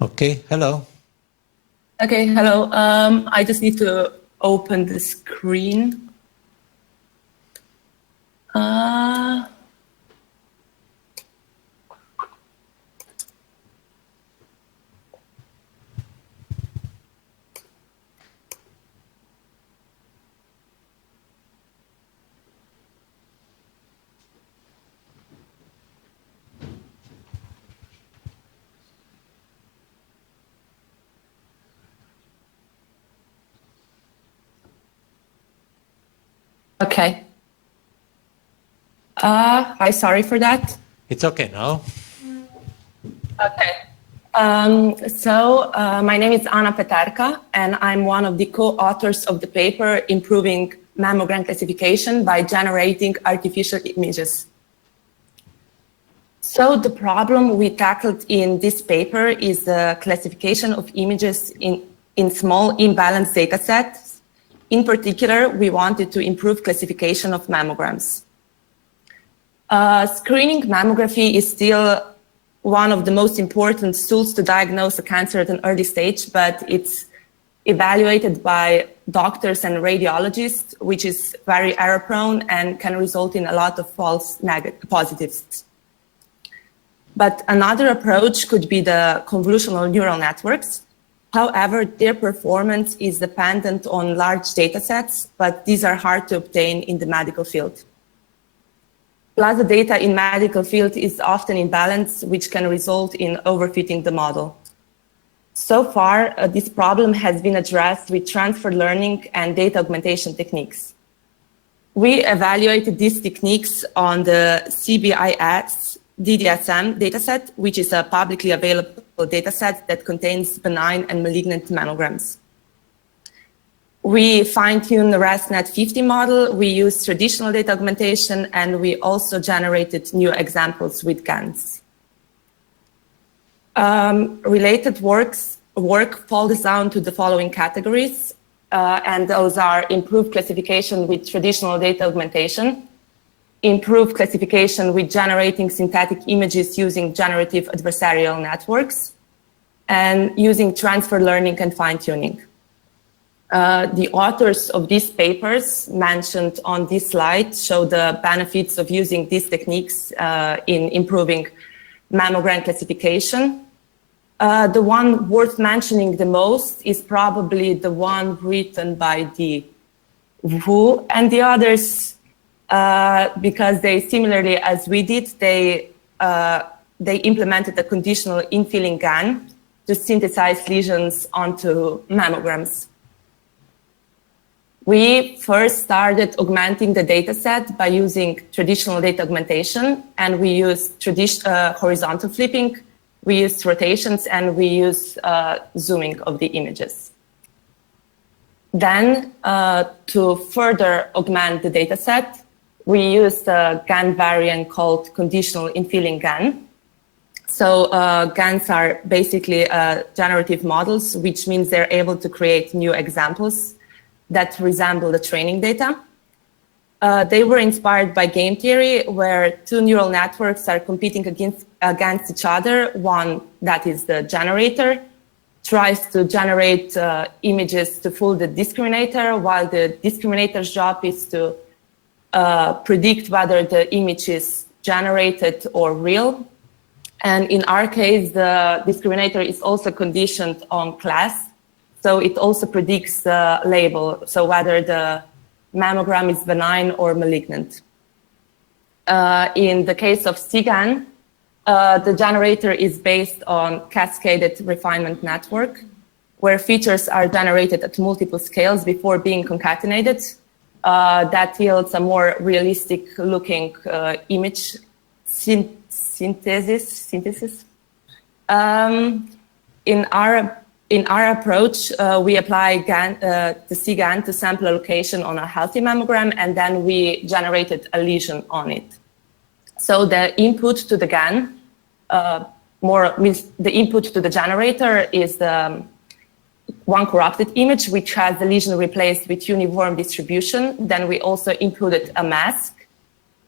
Okay, hello. Okay, hello. I just need to open the screen. Okay. Hi, sorry for that. It's okay now. Okay. My name is Anna Peterka, and I'm one of the co-authors of the paper Improving Mammogram Classification by Generating Artificial Images. So the problem we tackled in this paper is the classification of images in small imbalanced data sets. In particular, we wanted to improve classification of mammograms. Screening mammography is still one of the most important tools to diagnose a cancer at an early stage, but it's evaluated by doctors and radiologists, which is very error prone and can result in a lot of false positives. But another approach could be the convolutional neural networks. However, their performance is dependent on large data sets, but these are hard to obtain in the medical field. Plus, the data in medical field is often imbalanced, which can result in overfitting the model. So far, this problem has been addressed with transfer learning and data augmentation techniques. We evaluated these techniques on the CBIS DDSM dataset, which is a publicly available dataset that contains benign and malignant mammograms. We fine-tuned the ResNet50 model, we used traditional data augmentation, and we also generated new examples with GANs. Related work falls down to the following categories, and those are improved classification with traditional data augmentation, improved classification with generating synthetic images using generative adversarial networks, and using transfer learning and fine-tuning. The authors of these papers mentioned on this slide show the benefits of using these techniques in improving mammogram classification. The one worth mentioning the most is probably the one written by the Wu and the others, because they, similarly as we did, they implemented a conditional infilling GAN to synthesize lesions onto mammograms. We first started augmenting the data set by using traditional data augmentation, and we used horizontal flipping, we used rotations, and we used zooming of the images. Then, to further augment the data set, we used a GAN variant called conditional infilling GAN. So GANs are basically generative models, which means they're able to create new examples that resemble the training data. They were inspired by game theory, where two neural networks are competing against each other. One, that is the generator, tries to generate images to fool the discriminator, while the discriminator's job is to predict whether the image is generated or real. And in our case, the discriminator is also conditioned on class. So it also predicts the label. So whether the mammogram is benign or malignant. In the case of SIGAN, the generator is based on cascaded refinement network, where features are generated at multiple scales before being concatenated. That yields a more realistic looking image synthesis. In our approach, we apply the SIGAN to sample a location on a healthy mammogram, and then we generated a lesion on it. So the input to the GAN, the input to the generator is the one corrupted image, which has the lesion replaced with uniform distribution. Then we also inputted a mask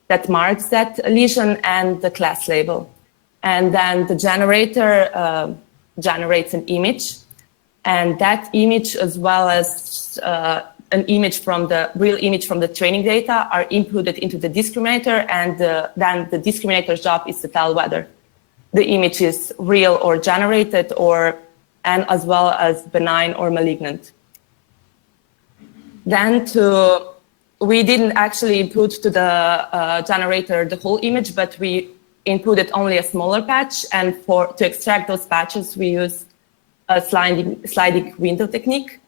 that marks that lesion and the class label. And then the generator generates an image, and that image, as well as an image from the real image from the training data, are inputted into the discriminator, and then the discriminator's job is to tell whether the image is real or generated, and as well as benign or malignant. Then we didn't actually input to the generator the whole image, but we inputted only a smaller patch, and to extract those patches, we use a sliding window technique.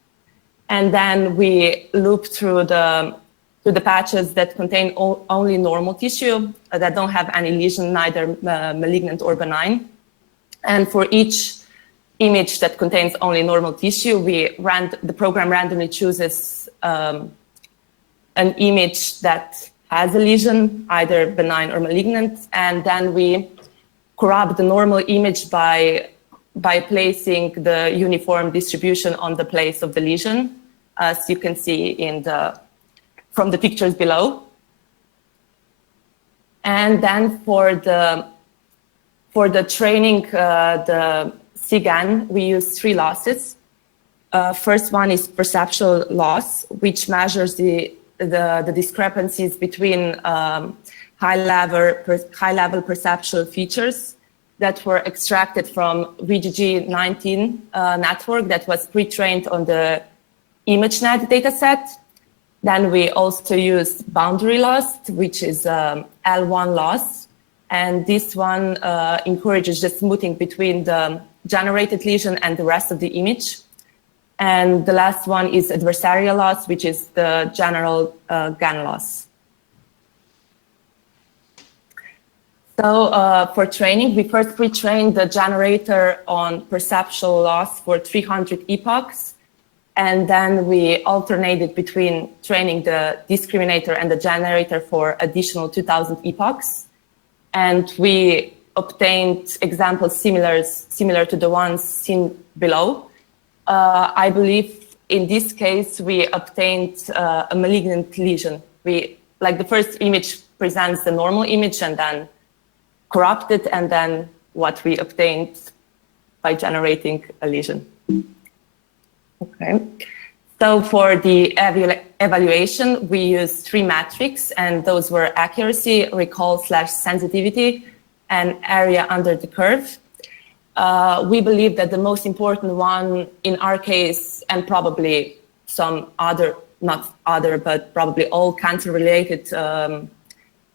And then we loop through the patches that contain only normal tissue, that don't have any lesion, neither malignant or benign. And for each image that contains only normal tissue, the program randomly chooses an image that has a lesion, either benign or malignant, and then we corrupt the normal image by placing the uniform distribution on the place of the lesion, as you can see from the pictures below. And then for the training, the SIGAN, we use 3 losses. First one is perceptual loss, which measures the discrepancies between high-level perceptual features that were extracted from VGG19 network that was pre-trained on the ImageNet dataset. Then we also use boundary loss, which is L1 loss. And this one encourages the smoothing between the generated lesion and the rest of the image. And the last one is adversarial loss, which is the general GAN loss. So for training, we first pre-trained the generator on perceptual loss for 300 epochs. And then we alternated between training the discriminator and the generator for additional 2000 epochs. And we obtained examples similar to the ones seen below. I believe in this case, we obtained a malignant lesion. Like the first image presents the normal image and then corrupted, and then what we obtained by generating a lesion. Okay. So for the evaluation, we used 3 metrics, and those were accuracy, recall/sensitivity, and area under the curve. We believe that the most important one in our case, and probably some other, not other, but probably all cancer-related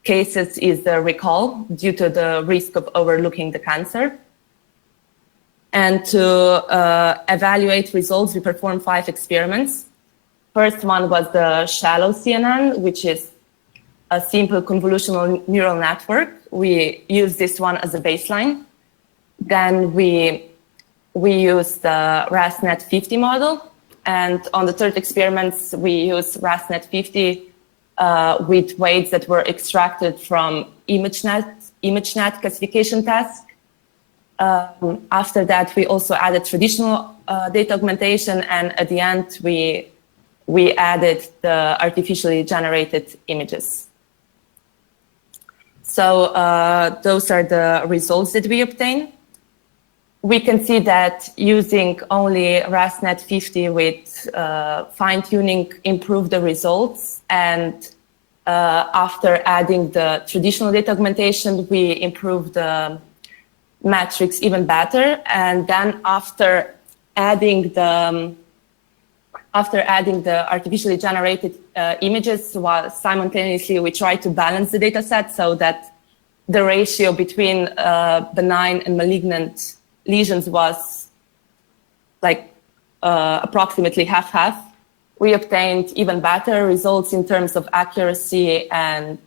cases, is the recall due to the risk of overlooking the cancer. And to evaluate results, we performed 5 experiments. First one was the shallow CNN, which is a simple convolutional neural network. We use this one as a baseline. Then we used the RASNet50 model. And on the third experiments, we used RASNet50 with weights that were extracted from ImageNet classification task. After that, we also added traditional data augmentation, and at the end, we added the artificially generated images. So those are the results that we obtained. We can see that using only RASNet50 with fine-tuning improved the results, and after adding the traditional data augmentation, we improved the metrics even better. And then after adding after adding the artificially generated images, while simultaneously we try to balance the data set so that the ratio between benign and malignant lesions was like approximately half-half. We obtained even better results in terms of accuracy and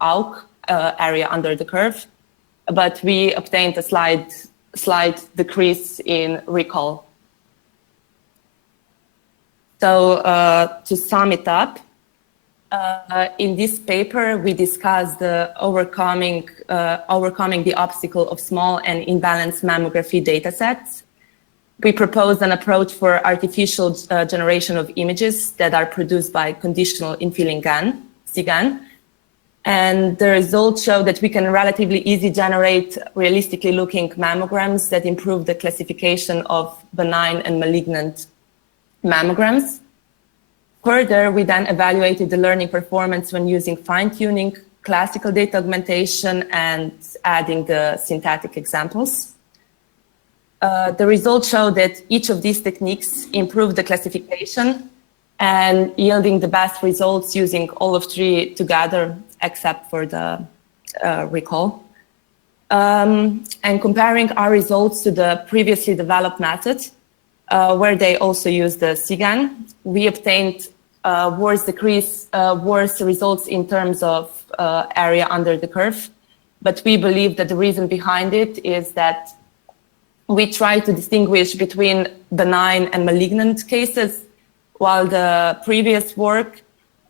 AUC, area under the curve, but we obtained a slight decrease in recall. So to sum it up, in this paper, we discussed the overcoming the obstacle of small and imbalanced mammography datasets. We proposed an approach for artificial generation of images that are produced by conditional infilling GAN, CGAN. And the results show that we can relatively easily generate realistically looking mammograms that improve the classification of benign and malignant mammograms. Further, we then evaluated the learning performance when using fine-tuning, classical data augmentation, and adding the synthetic examples. The results show that each of these techniques improved the classification and yielding the best results using all of three together, except for the recall. And comparing our results to the previously developed method, where they also used the CGAN, we obtained worse results in terms of area under the curve. But we believe that the reason behind it is that we try to distinguish between benign and malignant cases, while the previous work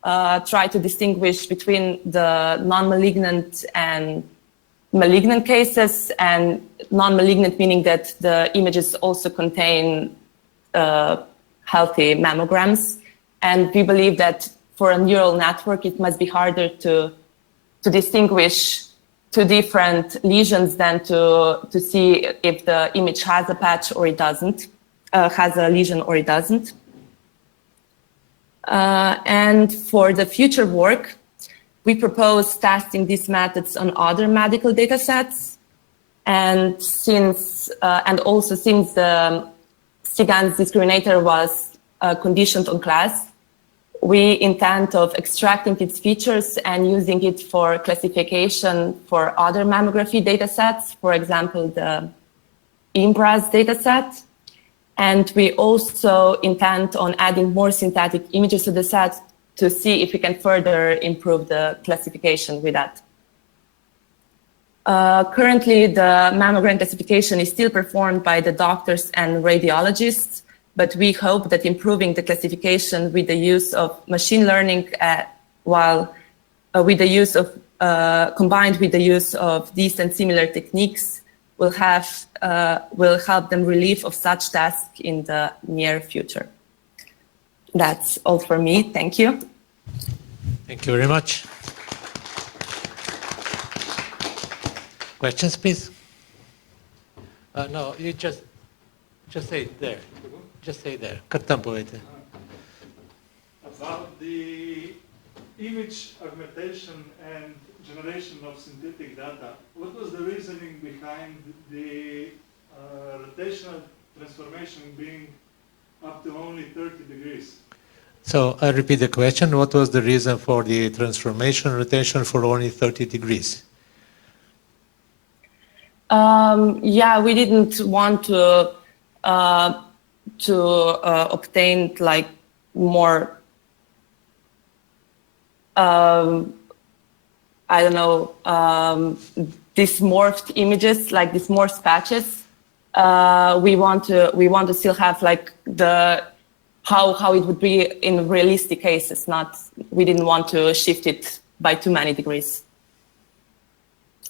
tried to distinguish between the non-malignant and malignant cases, and non-malignant meaning that the images also contain healthy mammograms. And we believe that for a neural network, it must be harder to distinguish two different lesions than to see if the image has a patch or it doesn't, has a lesion or it doesn't. And for the future work, we propose testing these methods on other medical data sets. And also since the CGAN's discriminator was conditioned on class, we intend of extracting its features and using it for classification for other mammography data sets, for example, the IMBRAS data set. And we also intend on adding more synthetic images to the set to see if we can further improve the classification with that. Currently, the mammogram classification is still performed by the doctors and radiologists, but we hope that improving the classification with the use of machine learning, combined with the use of these and similar techniques, will help them relieve of such tasks in the near future. That's all for me. Thank you. Thank you very much. Questions, please? No, you just say it there. Just say there. Cât povete? About the image augmentation and generation of synthetic data, what was the reasoning behind the rotational transformation being up to only 30 degrees? So I repeat the question. What was the reason for the transformation rotation for only 30 degrees? Yeah, we didn't want to obtain like more, I don't know, dysmorphed images, like dysmorphed patches. We want to still have like how it would be in realistic cases. We didn't want to shift it by too many degrees.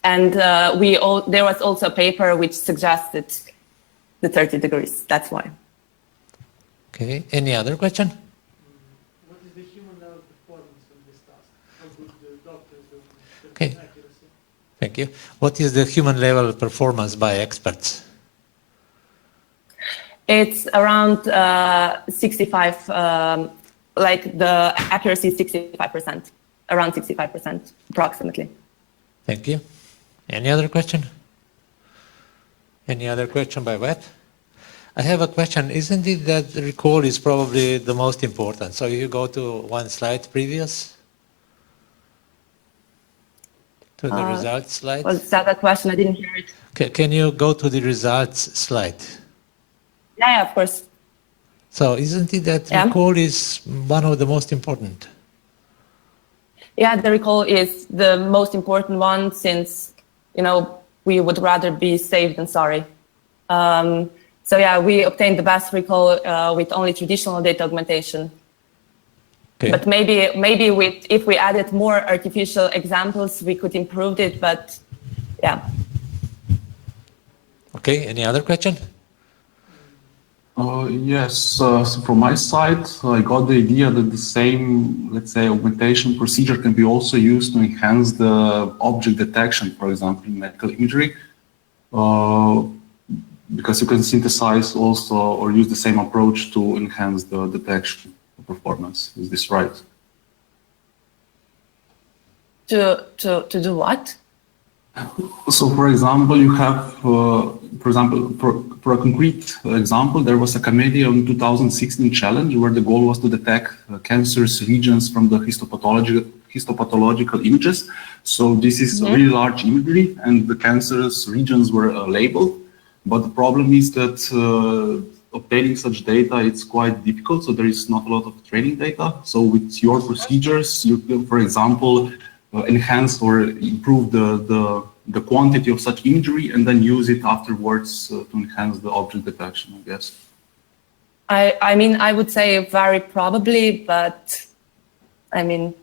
And there was also a paper which suggested the 30 degrees. That's why. Okay. Any other question? What is the human level performance of this task? How good the doctors do Okay. Accuracy? Thank you. What is the human level performance by experts? It's around 65, like the accuracy is 65%, around 65% approximately. Thank you. Any other question? Any other question by web? I have a question. Isn't it that recall is probably the most important? So if you go to one slide previous, to the results slide. Was that a question? I didn't hear it. Can you go to the results slide? Yeah, of course. So isn't it that recall is one of the most important? Yeah, the recall is the most important one since, we would rather be safe than sorry. So yeah, we obtained the best recall with only traditional data augmentation. Okay. But maybe if we added more artificial examples, we could improve it, but yeah. Okay, any other question? Yes, so from my side, I got the idea that the same, let's say, augmentation procedure can be also used to enhance the object detection, for example, in medical imagery, because you can synthesize also or use the same approach to enhance the detection performance. Is this right? To do what? So, for example, you have, for a concrete example, there was a Canadian 2016 challenge where the goal was to detect cancerous regions from the histopathological images. So this is really large imagery, and the cancerous regions were labeled. But the problem is that obtaining such data, it's quite difficult. So there is not a lot of training data. So with your procedures, you can, for example, enhance or improve the quantity of such imagery and then use it afterwards to enhance the object detection, I guess. I mean, I would say very probably, but I mean,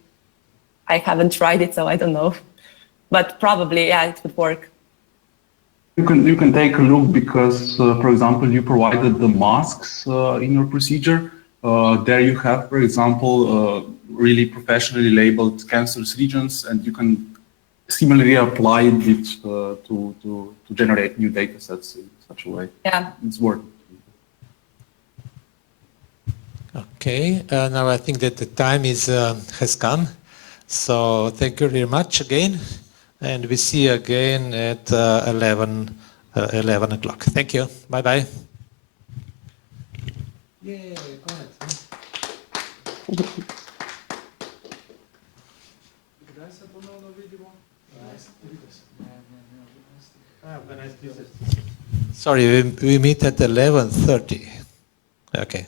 I haven't tried it, so I don't know. But probably, yeah, it would work. You can take a look because, for example, you provided the masks in your procedure. There you have, for example, really professionally labeled cancerous regions, and you can similarly apply it to generate new data sets in such a way. Yeah. It's working. Okay, now I think that the time has come. So thank you very much again. And we see you again at 11 o'clock. Thank you. Bye-bye. Yay, go ahead. Sorry, we meet at 11:30. Okay. Okay.